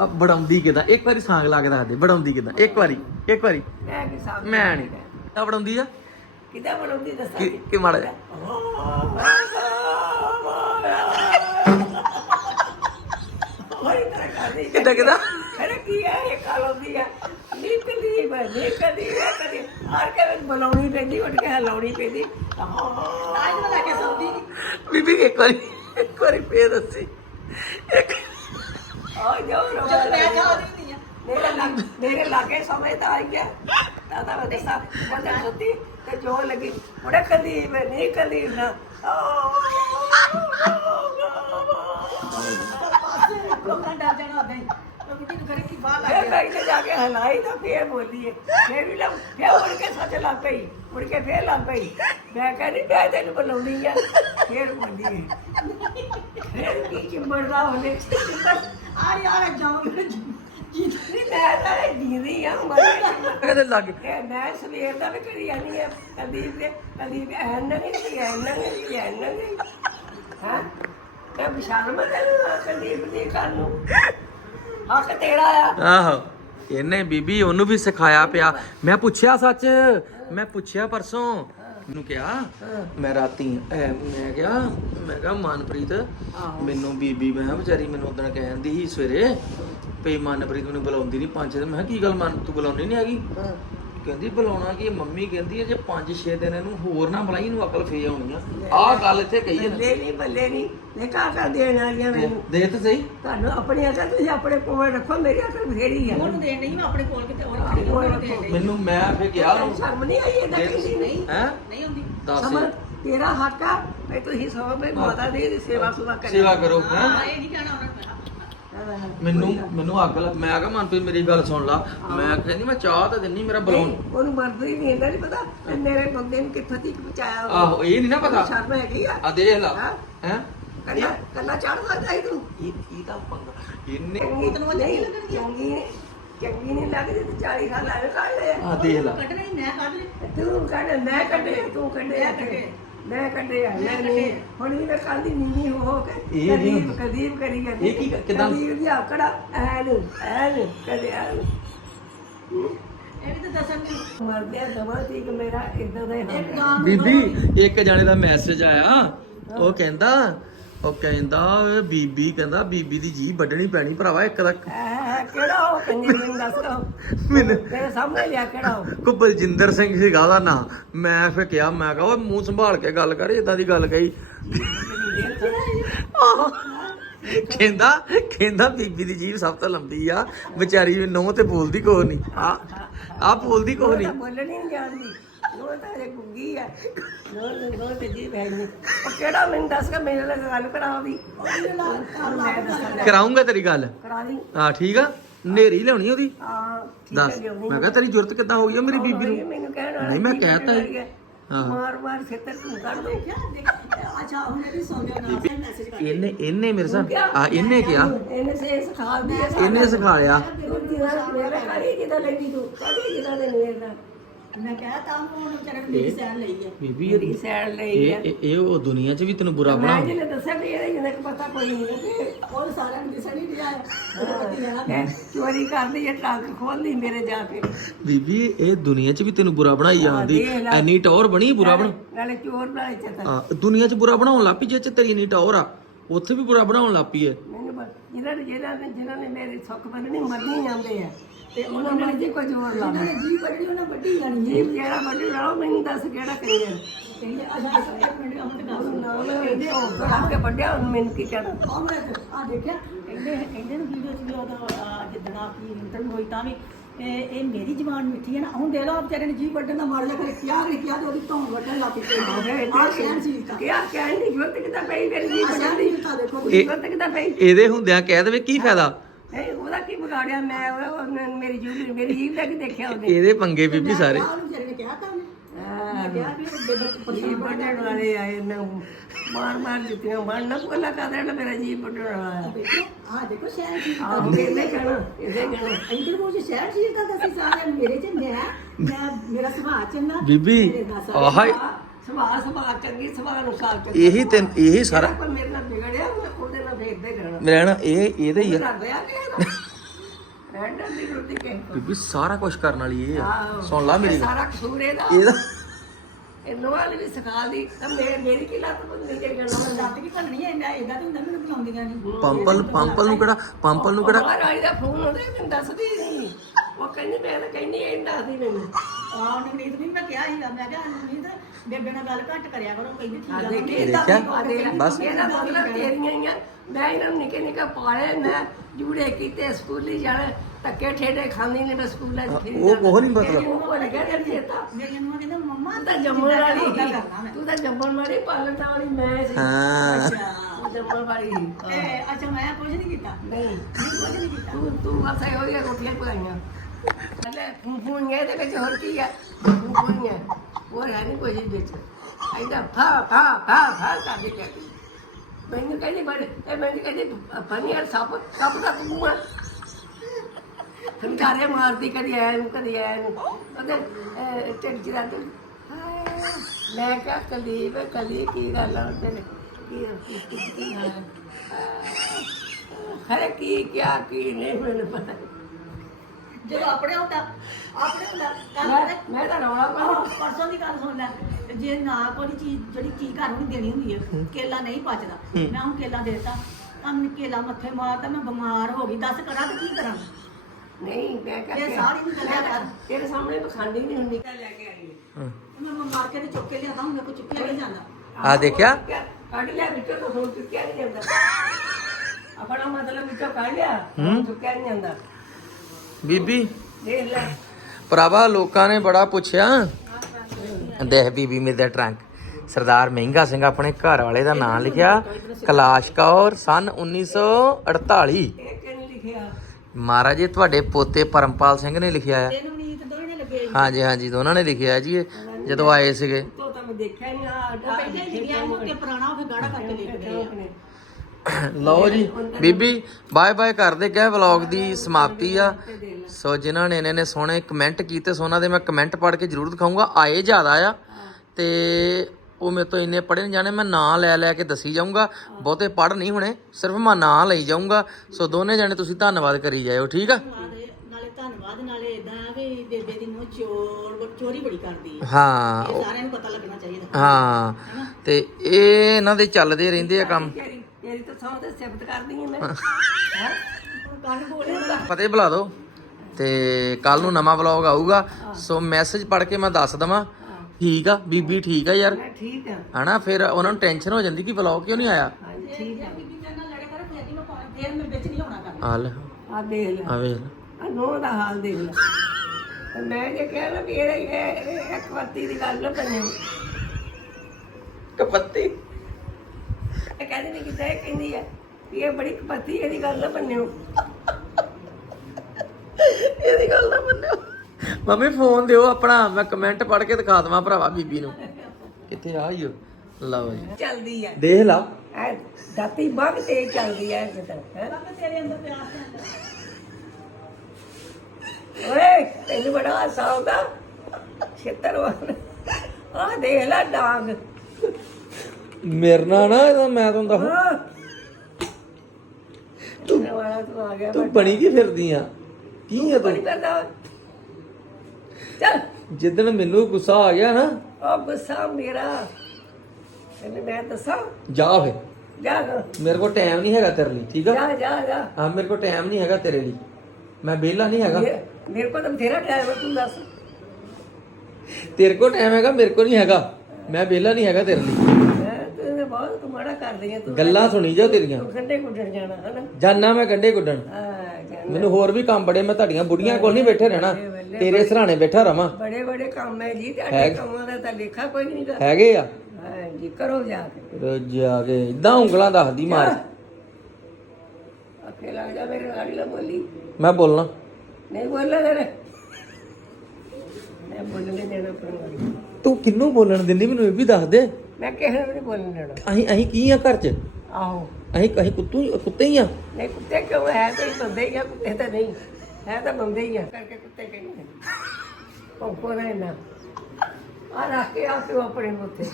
ਆ ਬੜਾਉਂਦੀ ਕਿਦਾਂ? ਇੱਕ ਵਾਰੀ ਸਾਂਗ ਲਾ ਕੇ ਦੱਸ ਦੇ ਬੜਾਉਂਦੀ ਕਿਦਾਂ? ਇੱਕ ਵਾਰੀ ਇੱਕ ਵਾਰੀ। ਮੈਂ ਕਿ ਸਾਹ ਮੈਂ ਨਹੀਂ। ਆ ਬੜਾਉਂਦੀ ਆ? ਕਿਦਾਂ ਬਣਾਉਂਦੀ ਦੱਸਾਂ ਕਿ ਕਿ ਮਾੜਾ ਜਾ ਹੋਈ ਤਰ੍ਹਾਂ ਕਰਦੀ ਕਿੱਦਾਂ ਕਿੱਦਾਂ? ਅਰੇ ਕੀ ਹੈ? ਇਹ ਕਾਲੋਂ ਦੀ ਹੈ ਨੀਤ ਦੀ ਮੈਂ ਨਹੀਂ ਕਦੀ ਮੈਂ ਕਦੀ ਹਰ ਕੇ ਬੁਲਾਉਣੀ ਪੈਂਦੀ ਉੱਠ ਕੇ ਹਲਾਉਣੀ ਪੈਂਦੀ। ਆਹ। ਅੱਜ ਲੈ ਕੇ ਸੌਂਦੀ। ਬੀਬੀ ਇੱਕ ਵਾਰੀ ਇੱਕ ਵਾਰੀ ਫੇਰ ਦੱਸੀ। ਇੱਕ ਆ ਜੋ ਜਦ ਮੈਂ ਰਵਾ ਜਾਉਂਦੀ ਨਹੀਂ ਆ। ਮੇਰੇ ਲੱਗ ਮੇਰੇ ਲਾਗੇ ਸਮੇਂ ਤਾਂ ਆ ਗਿਆ। ਦਾਦਾ ਮੈਂ ਦੱਸਾਂ ਬੰਦਾ ਸੁੱਤੀ ਤੇ ਜੋ ਲੱਗੀ। ਉਹਨੇ ਕਦੀ ਮੈਂ ਨਹੀਂ ਕਦੀ ਨਾ। ਲੋਕਾਂ ਡਰ ਜਾਣਾ ਉਦਾਂ ਹੀ ਲੋਕੀ ਤੈਨੂੰ ਕਰੇ ਕੀ ਬਾਹਰ ਲੱਗ ਫਿਰ ਮੈਂ ਇੱਥੇ ਜਾ ਕੇ ਹਲਾਈ ਤਾਂ ਫੇਰ ਬੋਲੀਏ। ਫੇਰ ਵੀ ਲੱਗ ਫੇਰ ਮੁੜ ਕੇ ਸੱਚ ਲੱਗ ਪਈ। ਮੁੜ ਕੇ ਫੇਰ ਲੱਗ ਪਈ। ਮੈਂ ਕਹਿੰਦੀ ਮੈਂ ਤੈਨੂੰ ਬੁਲਾਉਣੀ ਆ। ਫੇਰ ਬੋਲੀਏ। ਫੇਰ ਕੀ ਚਿੰਬੜਦਾ ਉਹਨੇ। ਆ ਯਾਰ ਜਾਓ ਮੇਰੇ ਜੀ ਨਹੀਂ ਮੈਂ ਤਾਂ ਇਹ ਜੀਂਦੀ ਆ ਮਰ ਇਹਦੇ ਲੱਗ ਇਹ ਮੈਂ ਸਵੇਰ ਦਾ ਵੀ ਕਰੀ ਜਾਂਦੀ ਆ ਕਦੀ ਤੇ ਕਦੀ ਐਨ ਨਹੀਂ ਸੀ ਐਨ ਨਹੀਂ ਸੀ ਐਨ ਨਹੀਂ ਹਾਂ? ਮੈਂ ਵਿਸ਼ਾਲ ਮੈਂ ਤੈਨੂੰ ਕਦੀ ਦੀ ਕਰ ਨੂੰ। ਹੱਕ ਤੇਰਾ ਆ। ਆਹੋ ਇਹਨੇ ਬੀਬੀ ਉਹਨੂੰ ਵੀ ਸਿਖਾਇਆ ਪਿਆ। ਮੈਂ ਪੁੱਛਿਆ ਸੱਚ ਮੈਂ ਪੁੱਛਿਆ ਪਰਸੋਂ। ਮੈਨੂੰ ਕਿਹਾ ਮੈਂ ਰਾਤੀ ਐ, ਮੈਂ ਕਿਹਾ ਮੈਂ ਕਿਹਾ ਮਨਪ੍ਰੀਤ ਮੈਨੂੰ ਬੀਬੀ ਮੈਂ ਕਿਹਾ ਵਿਚਾਰੀ ਮੈਨੂੰ ਉਦੋਂ ਕਹਿੰਦੀ ਸੀ ਸਵੇਰੇ ਪਈ ਮਨਪ੍ਰੀਤ ਮੈਨੂੰ ਬੁਲਾਉਂਦੀ ਨਹੀਂ ਪੰਜ ਦਿਨ ਮੈਂ ਕਿਹਾ ਕੀ ਗੱਲ ਮਨ ਤੂੰ ਬੁਲਾਉਣੀ ਨਹੀਂ ਹੈਗੀ? ਕਹਿੰਦੀ ਬੁਲਾਉਣਾ ਕੀ ਹੈ? ਮੰਮੀ ਕਹਿੰਦੀ ਹੈ ਜੇ 5-6 ਦਿਨ ਇਹਨੂੰ ਹੋਰ ਨਾ ਬੁਲਾਈ ਇਹਨੂੰ ਅਕਲ ਫੇ ਆਉਣੀ ਆ। ਆਹ ਗੱਲ ਇੱਥੇ ਕਹੀ ਹੈ ਬੱਲੇ ਨਹੀਂ ਬੱਲੇ ਨਹੀਂ। ਇਹ ਕਾ ਕਰ ਦੇਣ ਵਾਲੀਆਂ ਮੈਨੂੰ ਦੇ ਤੇ ਸਹੀ? ਤੁਹਾਨੂੰ ਆਪਣੀ ਅਕਲ ਤੁਸੀਂ ਆਪਣੇ ਕੋਲ ਰੱਖੋ ਮੇਰੀ ਅਕਲ ਬਥੇਰੀ ਆ। ਉਹਨੂੰ ਦੇਣ ਨਹੀਂ ਮੈਂ ਆਪਣੇ ਕੋਲ ਕਿਤੇ ਹੋਰ ਖੜੀ ਕੋਲ ਉਹਨੂੰ ਰੱਖੋ। ਦੇਣ ਮੈਨੂੰ ਮੈਂ ਫੇ ਕਿਹਾ ਤੈਨੂੰ ਸ਼ਰਮ ਨਹੀਂ ਆਈ ਇਹਦਾ ਕਹਿੰਦੀ? ਨਹੀਂ ਹੈ? ਨਹੀਂ ਆਉਂਦੀ। ਦੱਸ। ਸਮਝ ਤੇਰਾ ਹੱਕ ਆ ਵੀ ਤੁਸੀਂ ਸਭ ਵੀ ਮਾਤਾ ਦੀ ਦੀ ਸੇਵਾ ਸੁਵਾ ਕਰਿਆ ਸੇਵਾ ਕਰੋ ਹੈਂ? ਹਾਂ ਇਹ ਨਹੀਂ ਕਹਿਣਾ ਉਹਨਾਂ ਨੂੰ। ਮੈਨੂੰ ਮੈਨੂੰ ਅੱਗ ਲੱਗ ਮੈਂ ਕਿਹਾ ਮਨਪ੍ਰੀਤ ਮੇਰੀ ਗੱਲ ਸੁਣ ਲਾ। ਮੈਂ ਕਹਿੰਦੀ ਮੈਂ ਚਾਹ ਤਾਂ ਦਿੰਨੀ ਮੇਰਾ ਬਲੌਨ ਨਹੀਂ, ਉਹਨੂੰ ਮਰਦੀ ਨਹੀਂ ਇਹਦਾ ਨਹੀਂ ਪਤਾ ਤੇ ਮੇਰੇ ਬੰਦੇ ਨੂੰ ਕਿੱਥੋਂ ਤੱਕ ਪਹੁੰਚਾਇਆ ਉਹਨੇ। ਆਹੋ ਇਹ ਨਹੀਂ ਨਾ ਪਤਾ। ਸ਼ਰਮ ਹੈਗੀ ਆ। ਆ ਦੇਖ ਲਾ। ਹਾਂ। ਹੈ? ਕੱਲਾ ਕੱਲਾ ਚੜ ਸਕਦਾ ਹੈ ਤੂੰ? ਇਹ ਇਹ ਤਾਂ ਪੰਗਾ। ਇਹਨੇ ਚੰਗੀ ਤੈਨੂੰ ਉਹ ਚੰਗੀ ਲੱਗਣਗੀ? ਚੰਗੀ ਚੰਗੀ ਨਹੀਂ ਲੱਗਦੀ ਤੇ 40 ਸਾਲ ਐਵੇਂ ਕੱਢ ਲਏ ਆ। ਦੇਖ ਲਾ। ਕੱਢਣਾ ਹੀ ਮੈਂ ਕੱਢ ਲਿਆ ਤੂੰ ਕੱਢ ਮੈਂ ਕੱਢੇ ਤੂੰ ਕੱਢੇ। ਮੈਂ ਕੱਢੇ। ਮੈਂ ਕੱਢੇ ਆ ਮੈਂ ਨਹੀਂ ਹੁਣ ਵੀ ਮੈਂ ਕੱਲ ਦੀ ਨੀਵੀਂ ਹੋ ਹੋ ਕੇ ਇਹ ਨਹੀਂ ਕਦੀਬ ਹੁੰਦਾ। ਕਦੀਬ ਕਰੀ ਜਾਂਦੀ ਇਹ ਕੀ ਕਿੱਦਾਂ? ਕਦੀਬ ਦੀ ਆਕੜਾ ਐਨ ਐਨ ਕਦੇ ਐਨ ਇਹ ਵੀ ਤਾਂ ਦੱਸਣ ਦੀ ਮਰਦੇ ਦਵਾ ਸੀ ਕਿ ਮੇਰਾ ਇਦਾਂ ਦਾ ਹੀ ਹਾਲ ਇੱਕ ਹੈ। ਗਾਂ ਨੂੰ ਬੀਬੀ ਇੱਕ ਜਾਣੇ ਦਾ ਮੈਸੇਜ ਆਇਆ ਉਹ ਕਹਿੰਦਾ ਉਹ ਕਹਿੰਦਾ ਓਏ ਬੀਬੀ ਕਹਿੰਦਾ ਬੀਬੀ ਦੀ ਜੀ ਵੱਢਣੀ ਪੈਣੀ ਭਰਾਵਾ ਇੱਕ ਦਾ ਐ ਕਿਹੜਾ ਉਹ ਕੰਜਰ ਨੂੰ ਦੱਸ ਦੋ। ਮੈਨੂੰ ਮੇਰੇ ਸਾਹਮਣੇ ਲਿਆ ਕਿਹੜਾ ਉਹ? ਕੋ ਬਲਜਿੰਦਰ ਸਿੰਘ ਸੀਗਾ ਉਹਦਾ ਨਾਂ। ਮੈਂ ਫੇ ਕਿਹਾ ਮੈਂ ਕਿਹਾ ਓਏ ਮੂੰਹ ਸੰਭਾਲ ਕੇ ਗੱਲ ਕਰ ਇਦਾਂ ਦੀ ਗੱਲ ਕਹੀ। ਕਹਿੰਦਾ ਕਹਿੰਦਾ ਬੀਬੀ ਦੀ ਜੀਭ ਸਭ ਤੋਂ ਲੰਬੀ ਆ। ਵਿਚਾਰੀ ਨੋ ਤੇ ਬੋਲਦੀ ਕੋਈ ਨਹੀਂ ਆ ਆ ਬੋਲਦੀ ਕੋਈ ਨਹੀਂ ਬੋਲਣੀ ਨਹੀਂ ਜਾਣਦੀ। ਉਹ ਤਾਂ ਇਹ ਗੁੱਗੀ ਹੈ ਉਹ ਉਹ ਤੇ ਜੀ ਹੈ ਨਹੀਂ ਉਹ ਕਿਹੜਾ ਮੈਨੂੰ ਦੱਸ ਕੇ ਮੇਰੇ ਨਾਲ ਗੱਲ ਕਰਾ ਵੀ ਉਹਦੇ ਨਾਲ ਮੈਂ ਦੱਸਾਂ ਕਰਾਉਂਗਾ ਤੇਰੀ ਗੱਲ? ਕਰਾ ਲਈ। ਆ ਠੀਕ ਆ। ਨੇਰੀ ਲਿਆਉਣੀ ਉਹਦੀ? ਆ ਠੀਕ ਦੱਸ। ਹੈ ਲਿਆਉਣੀ ਮੈਂ ਕਿਹਾ ਤੇਰੀ ਜ਼ਰੂਰਤ ਕਿੱਦਾਂ ਹੋ ਗਈ ਆ ਮੇਰੀ ਬੀਬੀ ਨੂੰ? ਮੈਨੂੰ ਕਹਿਣਾ ਨਹੀਂ, ਮੈਂ ਕਹਿਤਾ ਹੀ। ਹਾਂ। ਮਾਰ ਮਾਰ ਖੇਤਰ ਤੂੰ ਕੱਢ ਦੇ। ਅੱਛਾ ਉਹਨੇ ਵੀ ਸੌਂ ਗਿਆ ਨਾ ਮੈਸੇਜ ਕਰ ਇਹਨੇ ਇਹਨੇ ਮੇਰੇ ਸਾਹ ਆ ਇਹਨੇ ਕਿਹਾ। ਇਹਨੇ ਸੇ ਸਿਖਾ ਦਿਆ ਇਹਨੇ ਸਿਖਾ ਲਿਆ। ਜਿਹਦਾ ਮੇਰੇ ਕਾੜੀ ਜਿਹਦਾ ਲੈਂਦੀ ਤੂੰ ਕਾੜੀ ਜਿਹਦਾ ਦੇ ਨੇਰ ਮੈਂ ਕਿਹਾ ਤਾਂ ਉਹਨੂੰ ਵਿਚਾਰੇ ਨੂੰ ਮੇਰੀ ਸੈਨ ਲਈ ਹੈ ਬੀਬੀ ਮੇਰੀ ਸਾਈਡ ਲਈ ਇਹ ਇਹ- ਇਹ ਉਹ ਦੁਨੀਆ 'ਚ ਵੀ ਤੈਨੂੰ ਬੁਰਾ ਮੈਂ ਬਣਾ ਜਿਹਨੇ ਦੱਸਿਆ ਵੀ ਇਹਦੇ ਜਿਹਨੇ ਪਤਾ ਕੋਈ ਨਹੀਂ ਤੇ ਉਹ ਸਾਰਿਆਂ ਨੂੰ ਦਿਸਣ ਹੀ ਨਹੀਂ ਆਇਆ। ਉਹਦੇ ਪਤੀ ਰਹਿਣਾ ਮੈਂ ਚੋਰੀ ਕਰਦੀ ਇਹ ਟਰੰਕ ਖੋਲਦੀ ਮੇਰੇ ਜਾ ਕੇ। ਬੀਬੀ ਇਹ ਦੁਨੀਆ 'ਚ ਵੀ ਤੈਨੂੰ ਬੁਰਾ ਬਣਾਈ ਜਾਂਦੀ। ਦੇਖ ਲੈ। ਐਨੀ ਟੌਰ ਬਣੀ ਬੁਰਾ ਬਣਾ ਨਾਲੇ ਚੋਰ ਨਾਲ ਚਤਾ ਆ ਦੁਨੀਆ 'ਚ ਬੁਰਾ ਬਣਾਉਣ ਲੱਪੀ ਜੇ 'ਚ ਤੇਰੀ ਇੰਨੀ ਟੌਰ ਆ। ਉੱਥੇ ਵੀ ਬੁਰਾ ਬਣਾਉਣ ਲੱਪੀ ਐ ਮੈਨੂੰ ਬਸ ਜਿਹਨਾਂ ਨੇ ਜਿਹਨਾਂ ਨੇ ਜਿਹਨਾਂ ਨੇ ਮੇਰੇ ਸੁੱਖ ਬੰਨਣੀ ਮਰਦੀ ਜਾਂਦੇ ਆ। ਤੇ ਉਹਨਾਂ ਮਰਜ਼ੀ ਕੋ ਜ਼ੋਰ ਲਾਣਾ ਜੀ ਬੜੀ ਉਹਨਾਂ ਵੱਡੀ ਜਾਣੀ ਜੀ ਜਿਹੜਾ ਵੱਡੀ ਲਾਓ ਮੈਨੂੰ ਦੱਸ ਕਿਹੜਾ ਕਰੀਏ। ਕਹਿੰਦੇ ਅੱਛਾ ਇੱਕ ਮਿੰਟ ਹੁਣ ਤੇ ਗੱਲ ਨਾ ਮੈਂ ਇਹਦੇ ਉਹ ਕਰਾ ਕੇ ਵੱਡਿਆ ਹੁਣ ਮੈਨੂੰ ਕੀ ਕਹਿਣਾ? ਆਮਰੇ ਆ ਦੇਖਿਆ ਕਹਿੰਦੇ ਕਹਿੰਦੇ ਨੂੰ ਵੀਡੀਓ ਚ ਵੀ ਉਹਦਾ ਜਿੱਦਣਾ ਕੀ ਇੰਟਰਵਿਊ ਹੋਈ ਤਾਂ ਵੀ ਇਹ ਇਹ ਮੇਰੀ ਜ਼ਬਾਨ ਮਿੱਠੀ ਹੈ ਨਾ ਹੁਣ ਦੇ ਲਓ ਵਿਚਾਰੇ ਨੇ ਜੀ ਵੱਢਣ ਦਾ ਮਾਰ ਜਾ ਕਰੇ ਕਿਆ ਕਰੇ ਕਿਆ ਤੇ ਉਹਦੀ ਧੌਣ ਵੱਢਣ ਲੱਗ ਪਈ ਆ ਸ਼ਹਿਰ ਸੀ ਤਾਂ। ਕਿਆ ਕਹਿਣ ਦੀ ਜ਼ਰੂਰਤ ਕਿਤਾ ਪਈ ਮੇਰੀ ਜੀ ਸ਼ਹਿਰ ਵੱਡੀ ਦੀ? ਤਾਂ ਦੇਖੋ। ਇਹ- ਜ਼ਰੂਰਤ ਕਿਤਾ ਪਈ? ਇਹਦੇ ਹੁੰਦਿਆਂ ਕਹਿ ਦੇਵੇ ਕੀ ਫਾਇਦਾ? ਨਹੀਂ ਉਹਦਾ ਕੀ ਵਿਗਾੜਿਆ? ਮੈਂ ਉਹ- ਉਹਨੇ ਮੇਰੀ ਜੂਬ ਮੇਰੀ ਜੀਭ ਲੈ ਕੇ ਦੇਖਿਆ ਉਹਨੇ ਇਹਦੇ ਪੰਗੇ ਬੀਬੀ ਸਾਰੇ। ਆਹ ਵਿਚਾਰੇ ਨੇ ਕਿਹਾ ਤਾਂ ਉਹਨੇ। ਮੈਂ ਕਿਹਾ ਵੀ ਉਹ ਬੇਬੇ ਜੀ ਵੱਢਣ ਵਾਲੇ ਆਏ ਨਾ ਮਾਰ ਮਾਰ ਦਿੱਤੀਆਂ ਮਨ ਨਾ ਕੋਲਾ ਕਾਦਰ ਨਾ ਮੇਰਾ ਜੀ ਵੱਢਣ ਵਾਲਾ। ਦੇਖੋ ਆ ਦੇਖੋ ਸ਼ਹਿਰ ਸੀ ਆਹ ਇਹਦੇ ਕਹਿਣਾ ਇਹਦੇ ਕਹਿਣਾ। ਇੰਟਰਵਿਊ ਚ ਸ਼ਹਿਰ ਸੀ ਤਾਂ ਅਸੀਂ ਸਾਰੇ ਮੇਰੇ ਚ ਮੈਂ ਮੈਂ ਮੇਰਾ ਸੁਭਾਅ ਚੰਗਾ। ਬੀਬੀ ਮੇਰੇ ਦਾ ਸਾਰਾ ਆਹ ਸੁਭਾਅ ਸੁਭਾਅ ਚੰਗੀ ਸੁਭਾਅ ਨੂੰ ਸਾਲ ਚੰਗੀ ਇਹੀ ਤੇ ਇਹੀ ਸਾਰਾ ਪਰ ਮੇਰੇ ਨਾਲ ਵਿਗੜਿਆ ਮੈਂ ਉਹਦੇ ਨਾਲ ਵੇਖਦੇ ਰਹਿਣਾ। ਰਹਿਣਾ ਇਹ ਇਹਦੇ ਹੀ ਆ। ਕਰ ਰਿਹਾ ਕਿ ਰੈਂਡਮ ਦੀ ਰੋਟੀ ਕੇ ਬੀਬੀ ਸਾਰਾ ਕੁਝ ਕਰਨ ਵਾਲੀ ਇਹ ਆ। ਆਹੋ। ਸੁਣ ਲਾ ਮੇਰੀ ਇਹ ਗੱਲ। ਸਾਰਾ ਕਸੂਰ ਇਹਦਾ। ਇਹਦਾ ਇਹਨੂੰ ਵਾਲੀ ਵੀ ਸਿਖਾ ਦੀ। ਤਾਂ ਮੇਰੇ ਮੇਰੀ ਕੀ ਲੱਤ ਬੰਦੀ ਕੇ ਕਰਨਾ ਲੱਤ ਕੀ ਭੰਨਣੀ ਐ ਇੰਨਾ ਇਦਾਂ ਤਾਂ ਹੁੰਦਾ ਮੈਨੂੰ ਬੁਲਾਉਂਦੀਆਂ ਨਹੀਂ। ਪੰਪਲ ਪੰਪਲ ਨੂੰ ਕਿਹੜਾ ਪੰਪਲ ਨੂੰ ਕਿਹੜਾ ਬਾਹਰ ਆਈ ਦਾ ਫੋਨ ਉਹਦੇ ਮੈਨੂੰ ਦੱਸਦੀ ਨਹੀਂ ਉਹ ਕਹਿੰਦੀ ਮੈਂ ਤਾਂ ਕਹਿੰਦੀ ਇਹ ਦੱਸਦੀ ਮੈਨੂੰ। ਆਹ ਨਵਨੀਤ ਵੀ ਮੈਂ ਕਿਹਾ ਸੀਗਾ ਮੈਂ ਕਿਹਾ ਨਵਨੀਤ ਬੇਬੇ ਨਾਲ ਗੱਲ ਘੱਟ ਕਰਿਆ ਕਰੋ ਕਹਿੰਦੀ ਠੀਕ ਆ ਦੇਖੀ ਏਦਾਂ ਦੇਖਿਆ? ਬਸ। ਇਹਦਾ ਮਤਲਬ ਤੇਰੀਆਂ ਹੀ ਆ। ਮੈਂ ਇਹਨਾਂ ਨੂੰ ਨਿੱਕੇ ਨਿੱਕੇ ਪਾਲੇ ਮੈਂ ਜੂੜੇ ਕੀਤੇ ਸਕੂਲੀ ਜਾਣਾ ਧੱਕੇ ਠੇਡੇ ਖਾਂਦੀ ਨੇ ਮੈਂ ਸਕੂਲਾਂ 'ਚ ਫਿਰੀ ਉਹ ਉਹ ਨਹੀਂ ਮਤਲਬ। ਉਹ ਭੁੱਲ ਗਿਆ ਤੇ। ਚੇਤਾ ਮੇਰੀਆਂ ਨੂੰ ਕਹਿੰਦਾ ਮੰਮਾ ਤੂੰ ਤਾਂ ਜੰਮਣ ਵਾਲੀ ਸੀ। ਕਰਨਾ ਮੈਂ। ਤੂੰ ਤਾਂ ਜੰਮਣ ਵਾਲੀ ਪਾਲਣ ਵਾਲੀ ਮੈਂ ਸੀ। ਹਾਂ। ਅੱਛਾ ਤੂੰ ਜੰਮਣ ਵਾਲੀ ਸੀ। ਤੇ ਅੱਛਾ ਮੈਂ ਕੁਝ ਨਹੀਂ ਕੀਤਾ। ਨਹੀਂ। ਨਹੀਂ ਕੁਝ ਨਹੀਂ ਕੀਤਾ। ਤੂੰ ਤੂੰ ਬਸ ਇਹੋ ਜਿਹੀਆਂ ਰੋਟੀਆਂ ਪਕਾਈਆਂ ਹਲੇ ਦੇ ਵਿੱਚ ਹੋਰ ਕੀ ਆ? ਫੂਫੂਈਆਂ, ਹੋਰ ਹੈ ਨਹੀਂ ਕੁਝ ਵਿੱਚ। ਐਦਾ ਫਾ ਫਾ ਫਾ ਫਾ ਕਰਦੀ ਲੈਤੀ ਮੈਨੂੰ ਕਹਿੰਦੀ, ਬੜ, ਇਹ ਮੈਨੂੰ ਕਹਿੰਦੀ, ਫਨੀ ਯਾਰ ਸੱਪ ਸੱਪ ਦਾ ਤੂੰ ਆ। ਮਾਰਦੀ, ਕਦੀ ਐ ਨੂੰ, ਕਦੀ ਐ ਨੂੰ। ਉਹਦੇ ਟਿਕ ਚਿਰਾ ਤੇ ਮੈਂ ਕਿਹਾ ਕਲੀਬ ਕਲੀ ਕੀ ਗੱਲ ਆ ਉਹਦੇ ਕੀ ਕੀ ਕੀ- ਕੀ ਖਰੇ ਕੀ ਕਿਆ ਕੀ ਨਹੀਂ, ਮੈਨੂੰ ਪਤਾ। ਜਦੋਂ ਆਪਣੇ ਹੁੰਦਾ ਆਪਣੇ ਹੁੰਦਾ ਕੱਲ ਮੈਂ ਮੈਂ ਤਾਂ ਰੌਲਾ ਪਾ ਆਹ, ਪਰਸੋਂ ਦੀ ਗੱਲ ਸੁਣ ਲੈ। ਜੇ ਨਾ ਕੋਈ ਚੀਜ਼ ਜਿਹੜੀ ਚੀਜ਼ ਘਰ ਨੂੰ ਦੇਣੀ ਹੁੰਦੀ ਹੈ। ਕੇਲਾ ਨਹੀਂ ਪਚਦਾ। ਮੈਂ ਹੁਣ ਕੇਲਾ ਦੇਤਾ। ਤਾਂ ਮੈਨੂੰ ਕੇਲਾ ਮੱਥੇ ਮਾਰਤਾ ਮੈਂ ਬਿਮਾਰ ਹੋ ਗਈ। ਦੱਸ ਕਰਾਂ ਤੇ ਕੀ ਕਰਾਂ? ਨਹੀਂ ਮੈਂ ਕਿਹਾ ਇਹ ਸਾਰੀ ਨਹੀਂ ਗੱਲਾਂ ਕਰ। ਤੇਰੇ ਸਾਹਮਣੇ ਬਖਾਂਡੀ ਨਹੀਂ ਹੁੰਦੀ। ਲੈ ਕੇ ਆਈ ਮੈਂ ਮਾਰ ਕੇ ਤੇ ਚੁੱਕ ਕੇ ਲਿਆਦਾ ਹੁਣ ਮੇਰੇ ਕੋਲ ਚੁੱਕਿਆ ਨਹੀਂ ਜਾਂਦਾ। ਆ ਦੇਖਿਆ? ਕੱਢ ਲਿਆ ਵਿੱਚੋਂ ਤਾਂ ਹੁਣ ਚੁੱਕਿਆ ਨਹੀਂ ਜਾਂਦਾ। ਆਪਣਾ ਮਤਲਬ ਵਿੱਚੋਂ ਕੱਢ ਲਿਆ ਹੁਣ ਚੁੱਕਿਆ ਨਹੀਂ ਜਾਂਦਾ। ਬੀਬੀ? ਦੇਖ ਲੈ। ਭਰਾਵਾ ਲੋਕਾਂ ਨੇ ਬੜਾ ਪੁੱਛਿਆ। ਦੇਖ ਬੀਬੀ ਮੇਰੇ ਟਰੰਕ ਸਰਦਾਰ ਮਹਿੰਗਾ ਸਿੰਘ ਆਪਣੇ ਘਰ ਵਾਲੇ ਦਾ ਨਾਮ ਲਿਖਿਆ ਕਲਾਸ਼ ਕੌਰ ਸਨ 1948 ਇਹ ਕਿਹਨੇ ਲਿਖਿਆ। ਮਹਾਰਾਜ ਜੀ ਤੁਹਾਡੇ ਪੋਤੇ ਪਰਮਪਾਲ ਸਿੰਘ ਨੇ ਲਿਖਿਆ ਆ। ਹਾਂਜੀ ਹਾਂਜੀ ਦੋਨਾਂ ਨੇ ਲਿਖਿਆ ਜੀ ਇਹ ਜਦੋਂ ਆਏ ਸੀਗੇ। ਤੋ ਤਾਂ ਮੈਂ ਦੇਖਿਆ ਨਹੀਂ ਆ ਉਹ ਪਹਿਲੇ ਲਿਖਿਆ ਕੇ ਪੁਰਾਣਾ ਉਹ ਫਿਰ ਗਾੜਾ ਕਰਕੇ ਲਿਖਦੇ ਆ। ਲਓ ਜੀ ਬੀਬੀ ਬਾਏ ਬਾਏ ਕਰਦੇ ਗਏ ਵਲੌਗ ਦੀ ਸਮਾਪਤੀ ਆ। ਸੋ ਜਿਨ੍ਹਾਂ ਨੇ ਇਹਨੇ ਨੇ ਸੋਹਣੇ ਕਮੈਂਟ ਕੀਤੇ ਸੋ ਉਹਨਾਂ ਦੇ ਮੈਂ ਕਮੈਂਟ ਪੜ੍ਹ ਕੇ ਜ਼ਰੂਰ ਦਿਖਾਊਂਗਾ। ਆਏ ਜ਼ਿਆਦਾ ਆ। ਤੇ ਉਹ ਮੇਰੇ ਤੋਂ ਇੰਨੇ ਪੜ੍ਹੇ ਨਹੀਂ ਜਾਣੇ ਮੈਂ ਨਾਂ ਲੈ ਲੈ ਕੇ ਦੱਸੀ ਜਾਊਂਗਾ। ਬਹੁਤੇ ਪੜ੍ਹ ਨਹੀਂ ਹੋਣੇ ਸਿਰਫ ਮੈਂ ਨਾਂ ਲਈ ਜਾਊਂਗਾ। ਸੋ ਦੋਨੇ ਜਾਣੇ ਤੁਸੀਂ ਧੰਨਵਾਦ ਕਰੀ ਜਾਇਓ ਠੀਕ ਆ? ਨਾਲੇ ਨਾਲੇ ਧੰਨਵਾਦ ਨਾਲੇ ਇਦਾਂ ਵੀ ਬੇਬੇ ਦੀ ਨੂੰ ਚੋਰ ਚੋਰੀ ਬੜੀ ਕਰਦੀ ਹੈ ਹਾਂ। ਇਹ ਸਾਰਿਆਂ ਨੂੰ ਪਤਾ ਲੱਗਣਾ ਚਾਹੀਦਾ। ਹਾਂ। ਤੇ ਇਹ ਇਹਨਾਂ ਦੇ ਚੱਲਦੇ ਰਹਿੰਦੇ ਆ ਕੰਮ। ਤੇਰੀ ਤੇਰੀ ਤਾਂ ਸੌ ਤੇ ਸਿਫਤ ਕਰਦੀ ਹਾਂ ਮੈਂ। ਹੈ। ਕੰਨ ਬੋਲੇ ਨਾ ਫਤਿਹ ਬੁਲਾ ਦਿਓ ਤੇ ਕੱਲ ਨੂੰ ਨਵਾਂ ਵਲੌਗ ਆਊਗਾ। ਸੋ ਮੈਸੇਜ ਪੜ੍ਹ ਕੇ ਮੈਂ ਦੱਸ ਦਵਾਂ। ਠੀਕ ਆ ਬੀਬੀ ਠੀਕ ਆ ਯਾਰ? ਮੈਂ ਠੀਕ ਆ। ਹਨਾ ਫਿਰ ਉਹਨਾਂ ਨੂੰ ਟੈਨਸ਼ਨ ਹੋ ਜਾਂਦੀ ਕਿ ਵਲੌਗ ਕਿਉਂ ਨਹੀਂ ਆਇਆ? ਹਾਂਜੀ ਠੀਕ ਆ। ਮੇਰੇ ਫਿਰ ਮੈਂ ਮੇਰੇ ਵਿੱਚ ਨਹੀਂ ਆਉਣਾ ਕਰ ਆ ਲੈ। ਆ ਦੇਖ ਲੈ। ਆ ਵੇਖ ਆ ਨੋਹ ਦਾ ਹਾਲ ਦੇਖ ਲੈ। ਤੇ ਮੈਂ ਜੇ ਕਹਿ ਨਾ ਵੀ ਇਹ ਇਹ- ਇਹ ਇੱਕ ਵਾਤੀ ਦੀ ਗੱਲ ਨਾ ਬਣੇ। ਕਪੱਤੀ ਨਹੀਂ ਕਿਤੇ ਇਹ ਕਹਿੰਦੀ ਹੈ ਵੀ ਇਹ ਬੜੀ ਕਪੱਤੀ ਇਹਦੀ ਗੱਲ ਨਾ ਬੰਨਿਓ ਇਹਦੀ ਗੱਲ ਨਾ ਮੰਨਿਓ। ਮੰਮੀ ਫੋਨ ਦਿਓ ਆਪਣਾ ਮੈਂ ਕਮੈਂਟ ਪੜ੍ਹ ਕੇ ਦਿਖਾ ਦਵਾਂ ਭਰਾਵਾ ਬੀਬੀ ਨੂੰ। ਕਿੱਥੇ ਆਈਓ ਲਓ ਜੀ। ਚੱਲਦੀ ਹੈ ਦੇਖ ਲਾ। ਐ ਦਾਤੀ ਬਾਗ ਤੇ ਚੱਲਦੀ ਹੈ ਕਿਤੇ ਹੈ? ਰੱਬ ਤੇਰੇ ਅੰਦਰ ਪਿਆਸ ਹੈ ਓਏ ਤੈਨੂੰ ਬੜਾ ਹਾਸਾ ਆਉਂਦਾ। ਛੇਤਰਵਾਨ ਆ ਦੇਖ ਲੈ ਡਾਂਗ। ਮੇਰੇ ਨਾਲ ਨਾ ਇਹਦਾ ਮੈਂ ਤੁਹਾਨੂੰ ਦੱਸ ਤੂੰ ਵਾਲਾ ਤੂੰ ਆ ਗਿਆ ਤੂੰ ਬਣੀ ਕੀ ਫਿਰਦੀ ਆ? ਕੀ ਆ ਤੂੰ ਕਰਦਾ ਚੱਲ। ਜਿੱਦਣ ਮੈਨੂੰ ਗੁੱਸਾ ਆ ਗਿਆ ਨਾ। ਉਹ ਗੁੱਸਾ ਮੇਰਾ। ਤੈਨੂੰ ਮੈਂ ਦੱਸਾਂ? ਜਾ ਫਿਰ। ਜਾ ਕਰ। ਮੇਰੇ ਕੋਲ ਟਾਈਮ ਨਹੀਂ ਹੈਗਾ ਤੇਰੇ ਲਈ ਠੀਕ ਆ? ਜਾ ਜਾ ਜਾ। ਹਾਂ ਮੇਰੇ ਕੋਲ ਟਾਈਮ ਨਹੀਂ ਹੈਗਾ ਤੇਰੇ ਲਈ। ਮੈਂ ਵਿਹਲਾ ਨਹੀਂ ਹੈਗਾ। ਮੇਰੇ- ਕੋਲ ਤਾਂ ਬਥੇਰਾ ਟਾਈਮ ਹੈ ਤੂੰ ਦੱਸ। ਤੇਰੇ ਕੋਲ ਟਾਈਮ ਹੈਗਾ ਮੇਰੇ ਕੋਲ ਨਹੀਂ ਹੈਗਾ। ਮੈਂ ਵਿਹਲਾ ਨਹੀਂ ਹੈਗਾ ਤੇਰੇ ਲਈ। ਤੂੰ ਗੱਲਾਂ ਸੁਣੀ ਜਾ ਤੇਰੀਆਂ। ਖੰਡੇ ਕੁੱਟਣ ਜਾਣਾ ਹਨਾ? ਜਾਨਾ ਮੈਂ ਗੰਡੇ ਆ ਜਾਣਾ। ਮੈਨੂੰ ਹੋਰ ਵੀ ਕੰਮ ਬੜੇ ਮੈਂ ਤੁਹਾਡੀਆਂ ਬੁੜੀਆਂ ਕੋਲ ਨਹੀਂ ਬੈਠੇ ਰਹਿਣਾ। ਤੇਰੇ ਸਰਾਣੇ ਬੈਠਾ ਰਵਾਂ। ਬੜੇ ਬੜੇ ਕੰਮ ਹੈ ਜੀ ਤੁਹਾਡੇ ਕੰਮਾਂ ਦਾ ਤਾਂ ਲੇਖਾ ਕੋਈ ਨਹੀਂ ਦਾ ਹੈਗੇ ਆ। ਹਾਂ ਜੀ ਕਰੋ ਜਾ ਕੇ। ਰੋਜ਼ ਜਾ ਕੇ ਇਦਾਂ ਉਂਗਲਾਂ ਦੱਸਦੀ ਮਾਰ। ਅੱਖੇ ਲੱਗ ਜਾ ਮੇਰੇ ਗਾੜੀ ਲਾ ਬੋਲੀ। ਮੈਂ ਬੋਲਣਾ। ਨਹੀਂ ਬੋਲਣਾ ਤੇਰੇ ਮੈਂ ਬੋਲਣ ਦੇਣਾ ਆਪਣੀ ਤੂੰ ਕਿੰਨੂੰ ਬੋਲਣ ਦਿੰਦੀ? ਮੈਨੂੰ ਇਹ ਵੀ ਦੱਸ ਦੇ। ਮੈਂ ਕਿਸੇ ਨੂੰ ਨਹੀਂ ਬੋਲਣ ਦੇਣਾ। ਅਸੀਂ ਅਸੀਂ ਕੀ ਆ ਘਰ 'ਚ? ਆਹੋ। ਅਸੀਂ ਅਸੀਂ ਕੁੱਤੂ ਕੁੱਤੇ ਹੀ ਆ? ਨਹੀਂ ਕੁੱਤੇ ਕਿਉਂ? ਹੈ ਕੋਈ ਬੰਦੇ ਹੀ ਆ ਕੁੱਤੇ ਤਾਂ ਨਹੀਂ। ਹੈ ਤਾਂ ਬੰਦੇ ਹੀ ਆ। ਕਰਕੇ ਕੁੱਤੇ ਕਹਿੰਦੇ ਭੌਂਕੋ ਨਾ ਇਹਨਾਂ ਆ ਰੱਖ ਕੇ ਆ ਪਿਓ ਆਪਣੇ ਉੱਤੇ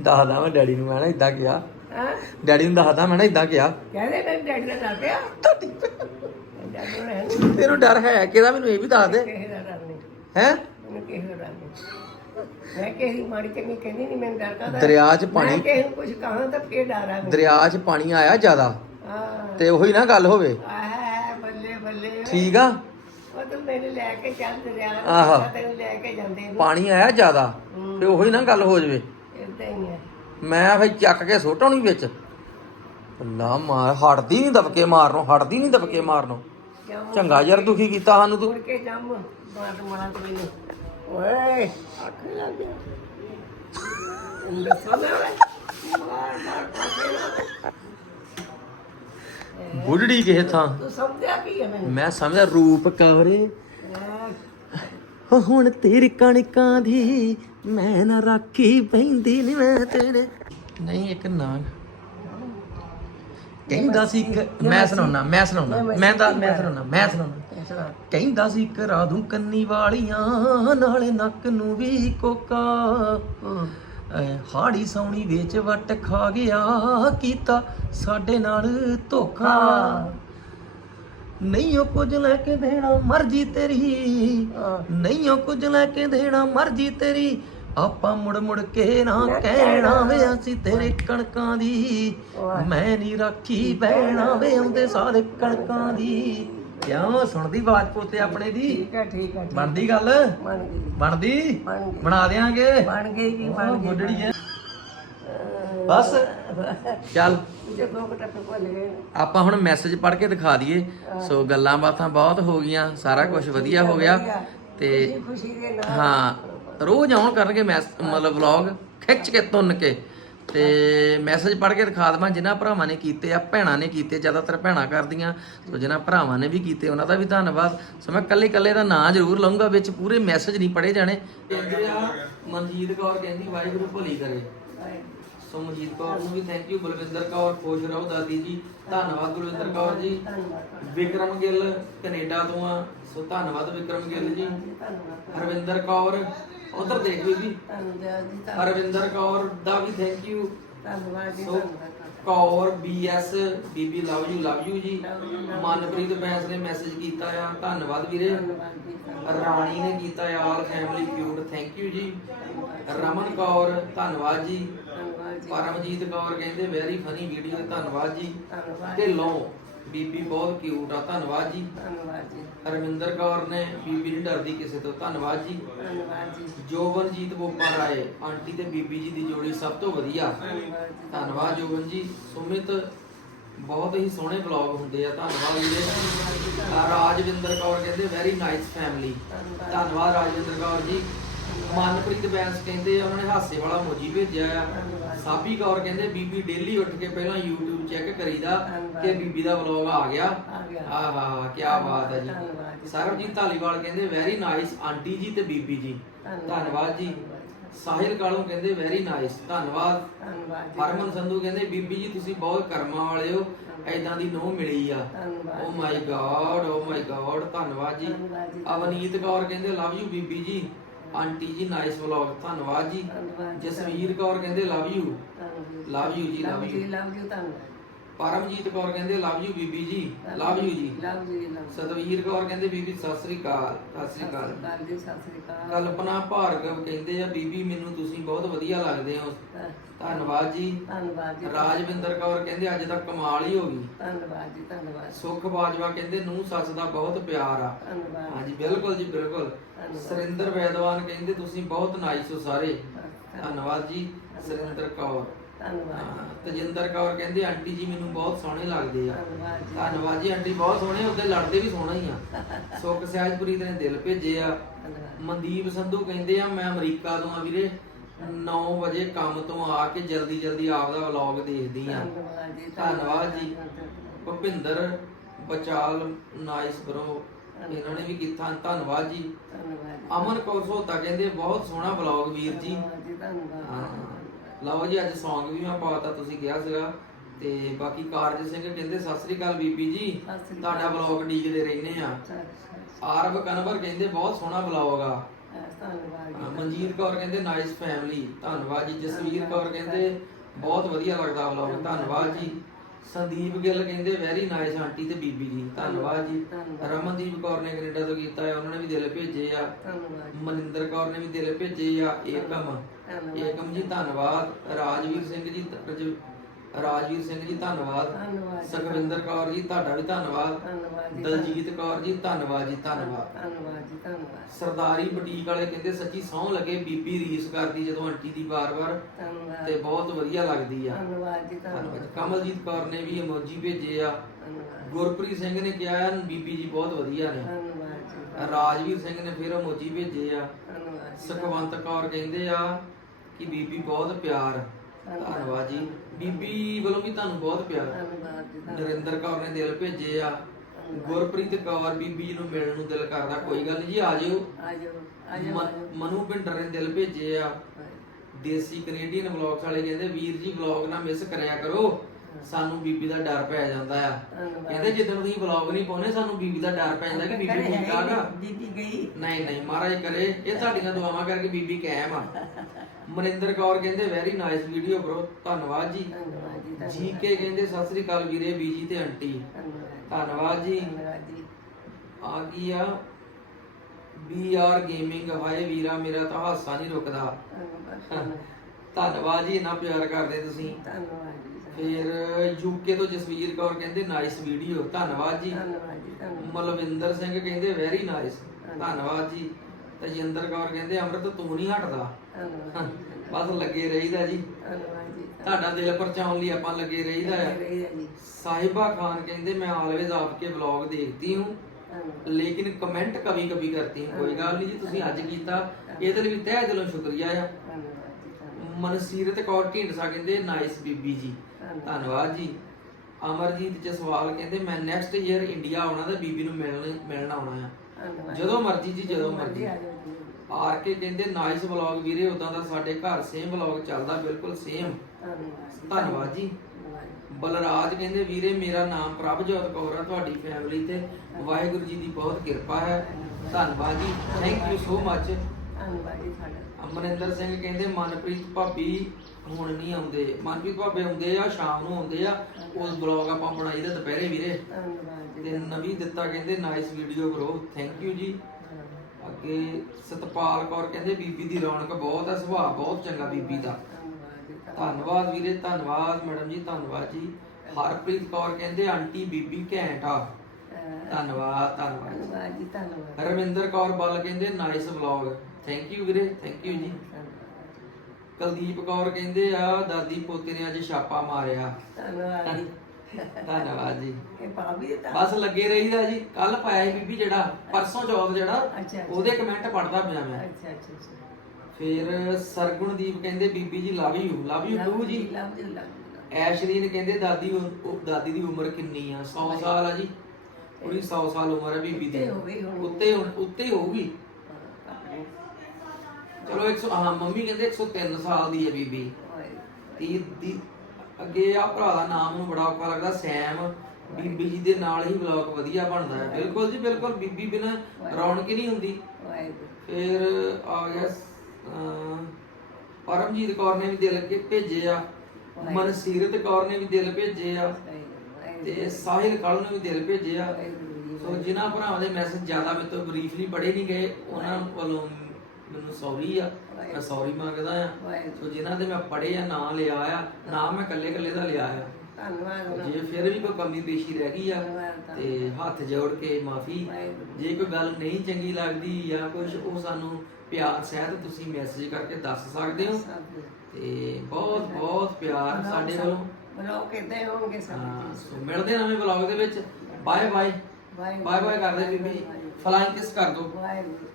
ਦੱਸਦਾ ਮੈਂ ਡੈਡੀ ਨੂੰ ਮੈਂ ਨਾ ਇਦਾਂ ਕਿਹਾ। ਹਾਂ? ਡੈਡੀ ਨੂੰ ਦੱਸਦਾ ਮੈਂ ਨਾ ਇਦਾਂ ਕਿਹਾ। ਕਹਿੰਦੇ ਮੈਂ ਡੈਡੀ ਦਾ ਡਰ ਪਿਆ? ਡੈਡੀ ਨੂੰ ਹੈ ਨੀ, ਤੈਨੂੰ ਡਰ ਹੈ ਕਿਹਦਾ ਮੈਨੂੰ ਇਹ ਵੀ ਦੱਸ ਦੇ। ਕਿਸੇ ਦਾ ਡਰ ਨਹੀਂ। ਹੈ? ਮੈਨੂੰ ਕਿਸੇ ਦਾ ਡਰ ਨਹੀਂ। ਮੈਂ ਕਿਸੇ ਦੀ ਮਾੜੀ ਚੰਗੀ ਕਹਿੰਦੀ ਨਹੀਂ ਮੈਨੂੰ ਡਰ ਕਾਹਦਾ? ਦਰਿਆ 'ਚ ਮੈਂ ਪਾਣੀ ਕਿਸੇ ਨੂੰ ਕੁਝ ਕਹਾਂ ਤਾਂ ਫੇਰ ਡਰ ਆ ਮੈਨੂੰ। ਦਰਿਆ 'ਚ ਪਾਣੀ ਆਇਆ ਜ਼ਿਆਦਾ? ਹਾਂ। ਤੇ ਉਹੀ ਨਾ ਗੱਲ ਹੋਵੇ। ਆਹ ਮੈਂ ਬੱਲੇ। ਠੀਕ ਆ? ਉਹ ਤਾਂ ਮੈਨੂੰ ਲੈ ਕੇ ਚੱਲ ਦਰਿਆ ਆਹਾ। ਤੈਨੂੰ ਲੈ ਕੇ ਜਾਂਦੇ ਨੇ। ਪਾਣੀ ਆਇਆ ਜ਼ਿਆਦਾ? ਤੇ ਉਹੀ ਨਾ ਗੱਲ ਹੋ ਜਵੇ। ਇਦਾਂ ਹੀ ਹੈ ਮੈਂ ਫੇ ਚੱਕ ਕੇ ਸੁੱਟ ਆਉਣੀ ਵਿੱਚ। ਅੱਲਾ ਮਾਰ ਹਟਦੀ ਨਹੀਂ ਦਬਕੇ ਮਾਰਨੋਂ ਹਟਦੀ ਨਹੀਂ ਦਬਕੇ ਮਾਰਨੋਂ। ਚੰਗਾ ਯਾਰ ਦੁਖੀ ਕੀਤਾ ਸਾਨੂੰ ਤੂੰ। ਮੁੜ ਕੇ ਜੰਮ। ਬਾਤ ਮਾਰ ਤੇ ਮੈਨੂੰ। ਓਏ। ਅੱਖ ਲੱਗ ਗਿਆ ਦੱਸੋ ਨਾ ਓਏ ਮਾਰ ਮਾਰ ਪਾਸੇ ਬੁੱਢੜੀ ਕਿਸੇ ਥਾਂ। ਤੂੰ ਸਮਝਿਆ ਕੀ ਹੈ ਮੈਨੂੰ? ਮੈਂ ਸਮਝਿਆ ਰੂਪ ਕਵਰੇ। ਹੁਣ ਤੇਰੀ ਕਣਕਾਂ ਦੀ ਮੈਂ ਨਾ ਰਾਖੀ ਪੈਂਦੀ ਨੀ ਮੈਂ ਤੇਰੇ। ਨਹੀਂ ਇੱਕ ਨਾਗ ਕਹਿੰਦਾ ਸੀ ਕਿ ਮੈਂ ਸੁਣਾਉਣਾ ਮੈਂ ਸੁਣਾਉਣਾ ਮੈਂ ਤਾਂ ਮੈਂ ਸੁਣਾਉਣਾ ਮੈਂ ਸੁਣਾਉਣਾ। ਕਹਿੰਦਾ ਸੀ ਕਰਾ ਦੂੰ ਕੰਨੀ ਵਾਲੀਆਂ ਨਾਲੇ ਨੱਕ ਨੂੰ ਵੀ ਕੋਕਾ। ਹਾੜੀ ਸੌਣੀ ਵਿੱਚ ਵੱਟ ਖਾ ਗਿਆ ਕੀਤਾ ਸਾਡੇ ਨਾਲ ਧੋਖਾ। ਨਹੀਂ ਉਹ ਕੁਝ ਲੈ ਕੇ ਦੇਣਾ ਮਰਜ਼ੀ ਤੇਰੀ। ਨਹੀਂ ਉਹ ਕੁਝ ਲੈ ਕੇ ਦੇਣਾ ਮਰਜ਼ੀ ਤੇਰੀ। ਆਪਾਂ ਮੁੜ ਮੁੜ ਕੇ ਨਾ ਕਹਿਣਾ ਵੇ ਅਸੀਂ ਤੇਰੇ ਕਣਕਾਂ ਦੀ। ਮੈਂ ਨਹੀਂ ਰੱਖੀ ਬਹਿਣਾ ਵੇ ਆਉਂਦੇ ਸਾਰੇ ਕਣਕਾਂ ਦੀ। ਕਿਉਂ? ਸੁਣਦੀ ਆਵਾਜ਼ ਪੋਤੇ ਆਪਣੇ ਦੀ? ਠੀਕ ਹੈ ਠੀਕ ਹੈ ਬਣਦੀ ਗੱਲ? ਬਣਦੀ? ਬਣ ਦੇਾਂਗੇ ਬਣ ਗਈ ਜੀ ਬਣ ਗਈ। ਬੁੱਢੜੀ ਹੈ। ਬਸ। ਚੱਲ। ਆਪਾਂ ਹੁਣ ਮੈਸੇਜ ਪੜ੍ਹ ਕੇ ਦਿਖਾ ਦਈਏ। ਸੋ ਗੱਲਾਂ ਬਾਤਾਂ ਬਹੁਤ ਹੋ ਗਈਆਂ। ਸਾਰਾ ਕੁਝ ਵਧੀਆ ਹੋ ਗਿਆ। ਤੇ ਹਾਂ। ਰੋਜ਼ ਆਉਣ ਕਰਨਗੇ ਮੈਸ, ਮਤਲਬ ਵਲੌਗ ਖਿੱਚ ਕੇ ਤੁੰਨ ਕੇ। ਤੇ ਮੈਸੇਜ ਪੜ੍ਹ ਕੇ ਦਿਖਾ ਦਵਾਂ, ਜਿਨ੍ਹਾਂ ਭਰਾਵਾਂ ਨੇ ਕੀਤੇ ਆ, ਭੈਣਾਂ ਨੇ ਕੀਤੇ, ਜ਼ਿਆਦਾਤਰ ਭੈਣਾਂ ਕਰਦੀਆਂ। ਸੋ ਜਿਨ੍ਹਾਂ ਭਰਾਵਾਂ ਨੇ ਵੀ ਕੀਤੇ, ਉਹਨਾਂ ਦਾ ਵੀ ਧੰਨਵਾਦ। ਸੋ ਮੈਂ ਕੱਲੇ ਕੱਲੇ ਦਾ ਨਾਂ ਜ਼ਰੂਰ ਲਵਾਂਗਾ ਵਿੱਚ ਪੂਰੇ ਮੈਸੇਜ ਨਹੀਂ ਪੜ੍ਹੇ ਜਾਣੇ। ਮਨਜੀਤ ਕੌਰ ਕਹਿੰਦੀ, ਵਾਹਿਗੁਰੂ ਭਲੀ ਕਰੇ। ਸੋ ਮਨਜੀਤ ਕੌਰ ਨੂੰ ਵੀ ਥੈਂਕ ਯੂ ਬਲਵਿੰਦਰ ਕੌਰ, ਖੁਸ਼ ਰਹੋ ਦਾਦੀ ਜੀ। ਧੰਨਵਾਦ, ਬਲਵਿੰਦਰ ਕੌਰ ਜੀ। ਵਿਕਰਮ ਗਿੱਲ, ਕੈਨੇਡਾ ਤੋਂ ਆ। ਸੋ ਧੰਨਵਾਦ, ਵਿਕਰਮ ਗਿੱਲ ਜੀ। ਹਰਵਿੰਦਰ ਕੌਰ ਉਧਰ ਦੇਖ ਬੀਬੀ। ਧੰਨਵਾਦ ਜੀ ਹਰਵਿੰਦਰ ਕੌਰ ਦਾ ਵੀ ਥੈਂਕ ਯੂ ਧੰਨਵਾਦ ਜੀ ਸੋ Kaur BS Bibi love you love you ਜੀ। ਮਨਪ੍ਰੀਤ ਬੈਂਸ ਨੇ ਮੈਸੇਜ ਕੀਤਾ ਆ। ਧੰਨਵਾਦ ਵੀਰੇ। ਧੰਨਵਾਦ ਜੀ ਰਾਣੀ ਨੇ ਕੀਤਾ ਆ all family cute thank you ਜੀ। ਰਮਨ ਕੌਰ ਧੰਨਵਾਦ ਜੀ। ਧੰਨਵਾਦ ਜੀ। ਪਰਮਜੀਤ ਕੌਰ ਕਹਿੰਦੇ ਵੈਰੀ ਫਨੀ ਵੀਡੀਓ ਧੰਨਵਾਦ ਜੀ। ਧੰਨਵਾਦ ਢਿੱਲੋਂ। ਬੀਬੀ ਬਹੁਤ ਕਿਊਟ ਆ ਧੰਨਵਾਦ ਜੀ। ਧੰਨਵਾਦ ਜੀ। ਰਮਿੰਦਰ ਕੌਰ ਨੇ ਬੀਬੀ ਨਹੀਂ ਡਰਦੀ ਕਿਸੇ ਤੋਂ ਧੰਨਵਾਦ ਜੀ। ਧੰਨਵਾਦ ਜੀ। ਜੋਬਨਜੀਤ ਬੋਪਾ ਰਾਏ ਆਂਟੀ ਤੇ ਬੀਬੀ ਜੀ ਦੀ ਜੋੜੀ ਸਭ ਤੋਂ ਵਧੀਆ। ਧੰਨਵਾਦ ਜੀ। ਧੰਨਵਾਦ ਜੋਬਨ ਜੀ। ਸੁਮਿਤ ਬਹੁਤ ਹੀ ਸੋਹਣੇ ਵਲੌਗ ਹੁੰਦੇ ਆ ਧੰਨਵਾਦ ਵੀਰੇ। ਆ, ਰਾਜਵਿੰਦਰ ਕੌਰ ਕਹਿੰਦੇ ਵੈਰੀ ਨਾਈਸ ਫੈਮਿਲੀ ਧੰਨਵਾਦ। ਰਾਜਵਿੰਦਰ ਕੌਰ ਜੀ। ਮਨਪ੍ਰੀਤ ਬੈਂਸ ਕਹਿੰਦੇ ਆ, ਉਹਨਾਂ ਨੇ ਹਾਸੇ ਵਾਲਾ ਮੋਜੀ ਭੇਜਿਆ ਆ। ਸਾਬੀ ਕੌਰ ਕਹਿੰਦੇ ਬੀਬੀ ਡੇਲੀ ਉੱਠ ਕੇ ਪਹਿਲਾਂ YouTube ਚੈੱਕ ਕਰੀਦਾ ਕਿ ਬੀਬੀ ਦਾ ਵਲੌਗ ਆ ਗਿਆ। ਆ ਗਿਆ। ਆਹਾ ਕੀ ਬਾਤ ਹੈ ਧੰਨਵਾਦ ਜੀ। ਸਰਬਜੀਤ ਧਾਲੀਵਾਲ ਕਹਿੰਦੇ ਵੈਰੀ ਨਾਈਸ ਆਂਟੀ ਜੀ ਤੇ ਬੀਬੀ ਜੀ। ਧੰਨਵਾਦ ਜੀ। ਸਾਹਿਲ ਕਾਲੋਂ ਕਹਿੰਦੇ ਵੈਰੀ ਨਾਈਸ ਧੰਨਵਾਦ। ਧੰਨਵਾਦ ਜੀ। ਹਰਮਨ ਸੰਧੂ ਕਹਿੰਦੇ ਬੀਬੀ ਜੀ ਤੁਸੀਂ ਬਹੁਤ ਕਰਮਾਂ ਵਾਲੇ ਹੋ। ਐਦਾਂ ਦੀ ਨੋਹ ਮਿਲੀ ਆ। ਧੰਨਵਾਦ ਓ ਮਾਈ ਗॉड ਓ ਮਾਈ ਗॉड ਧੰਨਵਾਦ ਜੀ। ਧੰਨਵਾਦ ਜੀ। ਅਵਨੀਤ ਕੌਰ ਕਹਿੰਦੇ ਲਵ ਯੂ ਬੀਬੀ ਜੀ। ਆਂਟੀ ਜੀ ਨਾਈਸ ਵਲੌਗ ਧੰਨਵਾਦ ਜੀ। ਧੰਨਵਾਦ ਜੀ ਜਸਵੀਰ ਕੌਰ ਕਹਿੰਦੇ ਲਵ ਯੂ ਧੰਨਵਾਦ ਲਵ ਯੂ ਜੀ ਲਵ ਲਵ ਜੀ ਯੂ ਲਵ ਜੀ ਧੰਨਵਾਦ। ਪਰਮਜੀਤ ਕੌਰ ਕਹਿੰਦੇ ਲਵ ਯੂ ਬੀਬੀ ਜੀ ਲਵ ਯੂ ਜੀ। ਲਵ ਜੀ ਲਵ ਸਤਵੀਰ ਕੌਰ ਕਹਿੰਦੇ ਬੀਬੀ ਸਤਿ ਸ੍ਰੀ ਅਕਾਲ ਸਤਿ ਸ੍ਰੀ ਅਕਾਲ ਕਾਲ ਜੀ ਸਤਿ ਸ੍ਰੀ ਅਕਾਲ। ਕਲਪਨਾ ਭਾਰਗਵ ਕਹਿੰਦੇ ਆ ਬੀਬੀ ਮੈਨੂੰ ਤੁਸੀਂ ਬਹੁਤ ਵਧੀਆ ਲੱਗਦੇ ਹੋ। ਹਾਂ, ਧੰਨਵਾਦ ਜੀ। ਧੰਨਵਾਦ ਜੀ। ਰਾਜਵਿੰਦਰ ਕੌਰ ਕਹਿੰਦੇ ਅੱਜ ਤਾਂ ਕਮਾਲ ਹੀ ਹੋ ਗਈ। ਧੰਨਵਾਦ ਜੀ ਧੰਨਵਾਦ। ਸੁਖ ਬਾਜਵਾ ਕਹਿੰਦੇ ਨੂੰ ਸੱਸ ਦਾ ਬਹੁਤ ਪਿਆਰ ਆ। ਧੰਨਵਾਦ। ਹਾਂਜੀ ਬਿਲਕੁਲ ਜੀ ਬਿਲਕੁਲ। ਸਰਿੰਦਰ ਵੈਦਵਾਨ ਕਹਿੰਦੇ ਤੁਸੀਂ ਬਹੁਤ ਨਾਈਸ ਹੋ ਸਾਰੇ। ਧੰਨਵਾਦ ਜੀ ਸਰਿੰਦਰ ਕੌਰ। ਧੰਨਵਾਦ। ਤਜਿੰਦਰ ਕੌਰ ਕਹਿੰਦੇ ਆਂਟੀ ਜੀ ਮੈਨੂੰ ਬਹੁਤ ਸੋਹਣੇ ਲੱਗਦੇ ਆ। ਧੰਨਵਾਦ ਜੀ। ਧੰਨਵਾਦ ਜੀ ਆਂਟੀ ਬਹੁਤ ਸੋਹਣੇ ਉਹਦੇ ਲੜਦੇ ਵੀ ਸੋਹਣਾ ਹੀ ਆ। ਸੁਖ ਸਹਿਜਪੁਰੀ ਨੇ ਦਿਲ ਭੇਜੇ ਆ। ਮਨਦੀਪ ਸੰਧੂ ਕਹਿੰਦੇ ਆ ਮੈਂ ਅਮਰੀਕਾ ਤੋਂ ਆ ਵੀਰੇ। 9 ਵਜੇ ਕੰਮ ਤੋਂ ਆ ਕੇ ਜਲਦੀ ਜਲਦੀ ਆਪਦਾ ਵਲੌਗ ਦੇਖਦੀ ਆ। ਧੰਨਵਾਦ ਜੀ ਧੰਨਵਾਦ ਜੀ। ਭੁਪਿੰਦਰ ਬਚਾਲ ਨਾਈਸ ਬਰੋ ਇਹਨਾਂ ਨੇ ਵੀ ਕੀਤਾ ਧੰਨਵਾਦ ਜੀ। ਧੰਨਵਾਦ ਅਮਨ ਕੌਰ ਸੋਤਾ ਕਹਿੰਦੇ ਬਹੁਤ ਸੋਹਣਾ ਵਲੌਗ ਵੀਰ ਜੀ। ਧੰਨਵਾਦ ਜੀ ਧੰਨਵਾਦ। ਹਾਂ। ਲਓ ਜੀ ਅੱਜ Song ਵੀ ਮੈਂ ਪਾਤਾ ਤੁਸੀਂ ਕਿਹਾ ਸੀਗਾ। ਤੇ ਬਾਕੀ ਕਾਰਜ ਸਿੰਘ ਕਹਿੰਦੇ ਸਤਿ ਸ੍ਰੀ ਅਕਾਲ ਬੀਬੀ ਜੀ। ਸਤਿ ਸ੍ਰੀ ਤੁਹਾਡਾ ਵਲੌਗ ਡੀਕਦੇ ਰਹਿੰਦੇ ਆ। ਆਰਵ ਕਨਵਰ ਕਹਿੰਦੇ ਬਹੁਤ ਸੋਹਣਾ ਵਲੌਗ ਆ। ਮਨਜੀਤ ਕੌਰ ਕਹਿੰਦੇ ਨਾਈਸ ਫੈਮਿਲੀ ਧੰਨਵਾਦ ਜੀ ਜਸਵੀਰ ਕੌਰ ਕਹਿੰਦੇ ਬਹੁਤ ਵਧੀਆ ਲੱਗਦਾ ਵਲੌਗ ਧੰਨਵਾਦ। ਜੀ। ਸੰਦੀਪ ਗਿੱਲ ਕਹਿੰਦੇ ਵੈਰੀ ਨਾਈਸ ਆਂਟੀ ਤੇ ਬੀਬੀ ਜੀ। ਧੰਨਵਾਦ ਜੀ। ਧੰਨਵਾਦ। ਰਮਨਦੀਪ ਕੌਰ ਨੇ ਕੈਨੇਡਾ ਤੋਂ ਕੀਤਾ ਹੈ ਉਹਨਾਂ ਨੇ ਵੀ ਦਿਲ ਭੇਜੇ ਆ। ਧੰਨਵਾਦ ਮਨਿੰਦਰ ਕੌਰ ਨੇ ਵੀ ਦਿਲ ਭੇਜੇ ਆ ਏਕਮ ਏਕਮ ਜੀ ਧੰਨਵਾਦ। ਰਾਜਵੀਰ ਸਿੰਘ ਜੀ ਰਜ- ਰਾਜਵੀਰ ਸਿੰਘ ਜੀ ਧੰਨਵਾਦ। ਧੰਨਵਾਦ ਜੀ। ਸੁਖਵਿੰਦਰ ਕੌਰ ਜੀ ਤੁਹਾਡਾ ਵੀ ਧੰਨਵਾਦ। ਧੰਨਵਾਦ ਜੀ ਦਲਜੀਤ ਕੌਰ ਜੀ ਧੰਨਵਾਦ ਜੀ ਧੰਨਵਾਦ। ਧੰਨਵਾਦ ਜੀ ਧੰਨਵਾਦ। ਸਰਦਾਰੀ ਬੁਟੀਕ ਵਾਲੇ ਕਹਿੰਦੇ ਸੱਚੀ ਸੌਂ ਲੱਗੇ ਬੀਬੀ ਰੀਸ ਕਰਦੀ ਜਦੋਂ ਆਂਟੀ ਦੀ ਵਾਰ-ਵਾਰ। ਧੰਨਵਾਦ। ਤੇ ਬਹੁਤ ਵਧੀਆ ਲੱਗਦੀ ਆ। ਧੰਨਵਾਦ ਜੀ ਧੰਨਵਾਦ। ਧੰਨਵਾਦ। ਕਮਲਜੀਤ ਕੌਰ ਨੇ ਵੀ ਇਮੋਜੀ ਭੇਜੇ ਆ। ਧੰਨਵਾਦ। ਗੁਰਪ੍ਰੀਤ ਸਿੰਘ ਨੇ ਕਿਹਾ ਆ ਬੀਬੀ ਜੀ ਬਹੁਤ ਵਧੀਆ ਨੇ। ਧੰਨਵਾਦ ਜੀ ਰਾਜਵੀਰ ਸਿੰਘ ਨੇ ਫਿਰ ਇਮੋਜੀ ਭੇਜੇ ਆ। ਧੰਨਵਾਦ ਜੀ ਸੁਖਵੰਤ ਕੌਰ ਕਹਿੰਦੇ ਆ ਕਿ ਬੀਬੀ ਬਹੁਤ ਪਿਆਰ ਧੰਨਵਾਦ। ਜੀ। ਬੀਬੀ ਵੱਲੋਂ ਵੀ ਤੁਹਾਨੂੰ ਬਹੁਤ ਪਿਆਰ। ਧੰਨਵਾਦ ਜੀ ਨਰਿੰਦਰ ਕੌਰ ਨੇ ਦਿਲ ਭੇਜੇ ਆ। ਗੁਰਪ੍ਰੀਤ ਕੌਰ ਬੀਬੀ ਜੀ ਨੂੰ ਮਿਲਣ ਨੂੰ ਦਿਲ ਕਰਦਾ ਕੋਈ ਗੱਲ ਜੀ ਆ ਜਿਓ। ਮਨੂ ਭਿੰਡਰ ਨੇ ਦਿਲ ਭੇਜੇ ਆ। ਦੇਸੀ ਕੈਨੇਡੀਅਨ ਵਲੌਗਸ ਵਾਲੇ ਕਹਿੰਦੇ ਵੀਰ ਜੀ ਵਲੌਗ ਨਾ ਮਿਸ ਕਰਿਆ ਕਰੋ। ਸਾਨੂੰ ਬੀਬੀ ਦਾ ਡਰ ਪੈ ਜਾਂਦਾ ਆ। ਕਹਿੰਦੇ ਜਦੋਂ ਤੁਸੀਂ ਵਲੌਗ ਨਹੀਂ ਪਾਉਨੇ ਸਾਨੂੰ ਬੀਬੀ ਦਾ ਡਰ ਪੈ ਜਾਂਦਾ ਕਿ ਬੀਬੀ ਠੀਕ ਠਾਕ ਆ ਬੀਬੀ ਗਈ। ਨਹੀਂ ਨਹੀਂ ਮਹਾਰਾਜ ਕਰੇ। ਇਹ ਤੁਹਾਡੀਆਂ ਦੁਆਵਾਂ ਕਰਕੇ ਬੀਬੀ ਕਾਇਮ ਆ। ਮਨਿੰਦਰ ਕੌਰ ਕਹਿੰਦੇ ਵੈਰੀ ਨਾਈਸ ਵੀਡੀਓ ਬ్రో ਧੰਨਵਾਦ ਜੀ। ਧੰਨਵਾਦ ਜੀ ਜੀ ਕੇ ਕਹਿੰਦੇ ਸਤਿ ਸ੍ਰੀ ਅਕਾਲ ਵੀਰੇ ਬੀਜੀ ਤੇ ਆਂਟੀ। ਧੰਨਵਾਦ। ਧੰਨਵਾਦ ਜੀ। ਧੰਨਵਾਦ ਜੀ। ਆ ਗਈ ਆ? ਬੀ ਆਰ ਗੇਮਿੰਗ ਹਾਏ ਵੀਰਾ ਮੇਰਾ ਤਾਂ ਹਾਸਾ ਨਹੀਂ ਰੁਕਦਾ। ਧੰਨਵਾਦ। ਧੰਨਵਾਦ ਜੀ ਇੰਨਾ ਪਿਆਰ ਕਰਦੇ ਤੁਸੀਂ। ਧੰਨਵਾਦ ਜੀ ਫਿਰ ਯੂਕੇ ਤੋਂ ਜਸਵੀਰ ਕੌਰ ਕਹਿੰਦੇ ਨਾਈਸ ਵੀਡੀਓ ਧੰਨਵਾਦ ਜੀ। ਧੰਨਵਾਦ ਜੀ ਧੰਨਵਾਦ। ਮਲਵਿੰਦਰ ਸਿੰਘ ਕਹਿੰਦੇ ਵੈਰੀ ਨਾਈਸ ਧੰਨਵਾਦ ਜੀ। ਤਜਿੰਦਰ ਕੌਰ ਕਹਿੰਦੇ ਅੰਮ੍ਰਿਤ ਤੂੰ ਨਹੀਂ ਹਟਦਾ। ਬਸ ਲੱਗੇ ਰਹੀਦਾ ਜੀ। ਤੁਹਾਡਾ ਦਿਲ ਪਰਚਾਉਣ ਲਈ ਆਪਾਂ ਲੱਗੇ ਰਹੀਦਾ ਹੈ ਸਾਹਿਬਾ ਖਾਨ ਕਹਿੰਦੇ ਮੈਂ ਆਲਵੇਜ਼ ਆਪਕੇ ਵਲੌਗ ਦੇਖਦੀ ਹੂੰ ਲੇਕਿਨ ਕਮੈਂਟ ਕਵੀ ਕਵੀ ਕਰਤੀ ਹੂੰ। ਕੋਈ ਗੱਲ ਨਹੀਂ ਜੀ ਤੁਸੀਂ ਅੱਜ ਕੀਤਾ। ਇਹਦੇ ਲਈ ਤਹਿ ਦਿਲੋਂ ਸ਼ੁਕਰੀਆ ਆ। ਮਨਸੀਰਤ ਕੌਰ ਢੀਂਡਸਾ ਕਹਿੰਦੇ ਨਾਈਸ ਬੀਬੀ ਜੀ। ਧੰਨਵਾਦ ਜੀ। ਅਮਰਜੀਤ ਜਸਵਾਲ ਕਹਿੰਦੇ ਮੈਂ ਨੈਕਸਟ ਈਅਰ ਇੰਡੀਆ ਆਉਣਾ ਤਾਂ ਬੀਬੀ ਨੂੰ ਮਿਲਣ ਮਿਲਣ ਆਉਣਾ ਆ। ਧੰਨਵਾਦ। ਜਦੋਂ ਮਰਜ਼ੀ ਜੀ ਜਦੋਂ ਮਰਜ਼ੀ। ਆਰ ਕੇ ਕਹਿੰਦੇ ਨਾਈਸ ਵਲੌਗ ਵੀਰੇ ਉਦਾਂ ਦਾ ਸਾਡੇ ਘਰ ਸੇਮ ਵਲੌਗ ਚੱਲਦਾ ਬਿਲਕੁਲ ਸੇਮ ਧੰਨਵਾਦ। ਜੀ। ਬਲਰਾਜ ਕਹਿੰਦੇ ਵੀਰੇ ਮੇਰਾ ਨਾਮ ਪ੍ਰਭਜੋਤ ਕੌਰ ਆ ਤੁਹਾਡੀ ਫੈਮਿਲੀ ਤੇ। ਵਾਹਿਗੁਰੂ ਜੀ ਦੀ ਬਹੁਤ ਕਿਰਪਾ ਹੈ। ਧੰਨਵਾਦ ਜੀ। Thank you so much Amarinder Singh ਕਹਿੰਦੇ ਮਨਪ੍ਰੀਤ ਭਾਬੀ ਹੁਣ ਨਹੀਂ ਆਉਂਦੇ। ਮਨਪ੍ਰੀਤ ਭਾਬੇ ਆਉਂਦੇ ਆ ਸ਼ਾਮ ਨੂੰ ਆਉਂਦੇ ਆ। ਉਸ ਬਲੌਗ ਆਪਾਂ ਬਣਾਈਦਾ ਦੁਪਹਿਰੇ ਵੀਰੇ। ਤੇ ਨਵੀਂ ਦਿੱਤਾ ਕਹਿੰਦੇ nice video bro thank you ਜੀ। ਅੱਗੇ ਸਤਪਾਲ ਕੌਰ ਕਹਿੰਦੇ ਬੀਬੀ ਦੀ ਰੌਣਕ ਬਹੁਤ ਹੈ ਸੁਭਾਅ ਬਹੁਤ ਚੰਗਾ ਬੀਬੀ ਦਾ। ਧੰਨਵਾਦ ਵੀਰੇ ਧੰਨਵਾਦ ਮੈਡਮ ਜੀ ਧੰਨਵਾਦ ਜੀ। ਹਰਪ੍ਰੀਤ ਕੌਰ ਕਹਿੰਦੇ ਆਂਟੀ ਬੀਬੀ ਘੈਂਟ ਆ। ਧੰਨਵਾਦ ਧੰਨਵਾਦ ਧੰਨਵਾਦ ਜੀ ਧੰਨਵਾਦ। ਰਵਿੰਦਰ ਕੌਰ ਬੱਲ ਕਹਿੰਦੇ ਨਾਈਸ ਵਲੌਗ ਥੈਂਕ ਯੂ ਵੀਰੇ ਥੈਂਕ ਯੂ ਜੀ। ਕੁਲਦੀਪ ਕੌਰ ਕਹਿੰਦੇ ਆ ਦਾਦੀ ਪੋਤੇ ਨੇ ਅੱਜ ਛਾਪਾ ਮਾਰਿਆ। ਧੰਨਵਾਦ। ਜੀ ਧੰਨਵਾਦ ਜੀ। ਇਹ ਦੇ ਤਾਂ ਬਸ ਲੱਗੇ ਰਹੀਦਾ ਜੀ। ਕੱਲ ਪਾਇਆ ਸੀ ਬੀਬੀ ਜਿਹੜਾ ਪਰਸੋਂ ਚੌਥ ਜਿਹੜਾ ਅੱਛਾ ਉਹਦੇ ਕਮੈਂਟ ਪੜਦਾ ਪਿਆ ਮੈਂ। ਅੱਛਾ ਅੱਛਾ ਅੱਛਾ। ਫਿਰ ਸਰਗੁਣਦੀਪ ਕਹਿੰਦੇ ਬੀਬੀ ਜੀ love you love you too ਜੀ। ਲਵ ਜੀ ਲਵ ਐਸ਼ਲੀਨ ਕਹਿੰਦੇ ਦਾਦੀ ਉ- ਉ- ਦਾਦੀ ਦੀ ਉਮਰ ਕਿੰਨੀ ਆ? 100 ਸਾਲ ਆ ਜੀ। ਪੂਰੀ 100 ਸਾਲ ਉਮਰ ਹੈ ਬੀਬੀ ਦੀ। ਉੱਤੇ ਹੋ ਗਈ ਹੁਣ। ਉੱਤੇ ਉੱਤੇ ਹੋਊਗੀ ਚਲੋ 100 ਹਾਂ ਮੰਮੀ ਕਹਿੰਦੇ 103 ਸਾਲ ਦੀ ਹੈ ਬੀਬੀ। ਤੀ ਦੀ ਅੱਗੇ ਆ ਭਰਾ ਦਾ ਨਾਮ ਨੂੰ ਬੜਾ ਔਖਾ ਲੱਗਦਾ ਸੈਮ ਬੀਬੀ ਜੀ ਦੇ ਨਾਲ ਹੀ ਵਲੌਗ ਵਧੀਆ ਬਣਦਾ ਹੈ। ਬਿਲਕੁਲ ਜੀ ਬਿਲਕੁਲ ਬੀਬੀ ਬਿਨਾ ਰੌਣਕ ਹੀ ਨਹੀਂ ਹੁੰਦੀ। ਫਿਰ ਆ ਗਿਆ ਅਮ, ਪਰਮਜੀਤ ਕੌਰ ਨੇ ਵੀ ਦਿਲ ਕੇ ਭੇਜੇ ਆ। ਮਨਸੀਰਤ ਕੌਰ ਨੇ ਵੀ ਦਿਲ ਭੇਜੇ ਆ। ਤੇ ਸਾਹਿਲ ਕਲ ਨੇ ਵੀ ਦਿਲ ਭੇਜੇ ਆ। ਸੋ ਜਿਨ੍ਹਾਂ ਭਰਾਵਾਂ ਦੇ ਮੈਸੇਜ ਜ਼ਿਆਦਾ ਮੇਰੇ ਤੋਂ ਬਰੀਫਲੀ ਪੜੇ ਨਹੀਂ ਗਏ ਉਹਨਾਂ ਵੱਲੋਂ ਮੈਨੂੰ ਸੌਰੀ ਆ। ਮੈਂ ਸੌਰੀ ਮੰਗਦਾ ਆ ਵਾਹਿਗੁਰੂ। ਸੋ ਜਿਨ੍ਹਾਂ ਦੇ ਮੈਂ ਪੜੇ ਆ ਨਾਂ ਲਿਆ ਆ ਨਾਮ ਮੈਂ ਕੱਲੇ ਕੱਲੇ ਦਾ ਲਿਆ ਆ। ਧੰਨਵਾਦ ਉਹਨਾਂ ਜੇ ਫਿਰ ਵੀ ਕੋਈ ਕਮੀ ਪੇਸ਼ੀ ਰਹਿ ਗਈ ਆ ਧੰਨਵਾਦ ਤੇ ਹੱਥ ਜੋੜ ਕੇ ਮਾਫੀ। ਵਾਹਿਗੁਰੂ। ਜੇ ਕੋਈ ਗੱਲ ਨਹੀਂ ਚੰਗੀ ਲੱਗਦੀ ਜਾਂ ਕੁਝ ਉਹ ਸਾਨੂੰ ਪਿਆਰ ਸਹਿਤ ਤੁਸੀਂ ਮੈਸੇਜ ਕਰਕੇ ਦੱਸ ਸਕਦੇ ਹੋ। ਸਭ ਤੇ ਬਹੁਤ ਬਹੁਤ ਪਿਆਰ ਸਾਡੇ ਵੱਲੋਂ। ਬਲੋ ਕਿਤੇ ਹੋਣਗੇ ਸਭ ਹਾਂ, ਸੋ ਮਿਲਦੇ ਹਾਂ ਨਵੇਂ ਵਲੌਗ ਦੇ ਵਿੱਚ। Bye bye Waheguru. Bye bye ਕਰਦੇ ਬੀਬੀ ਫਲਾਈਂਗ ਕਿਸ ਕਰ ਦੋ ਵਾਹਿਗੁਰੂ।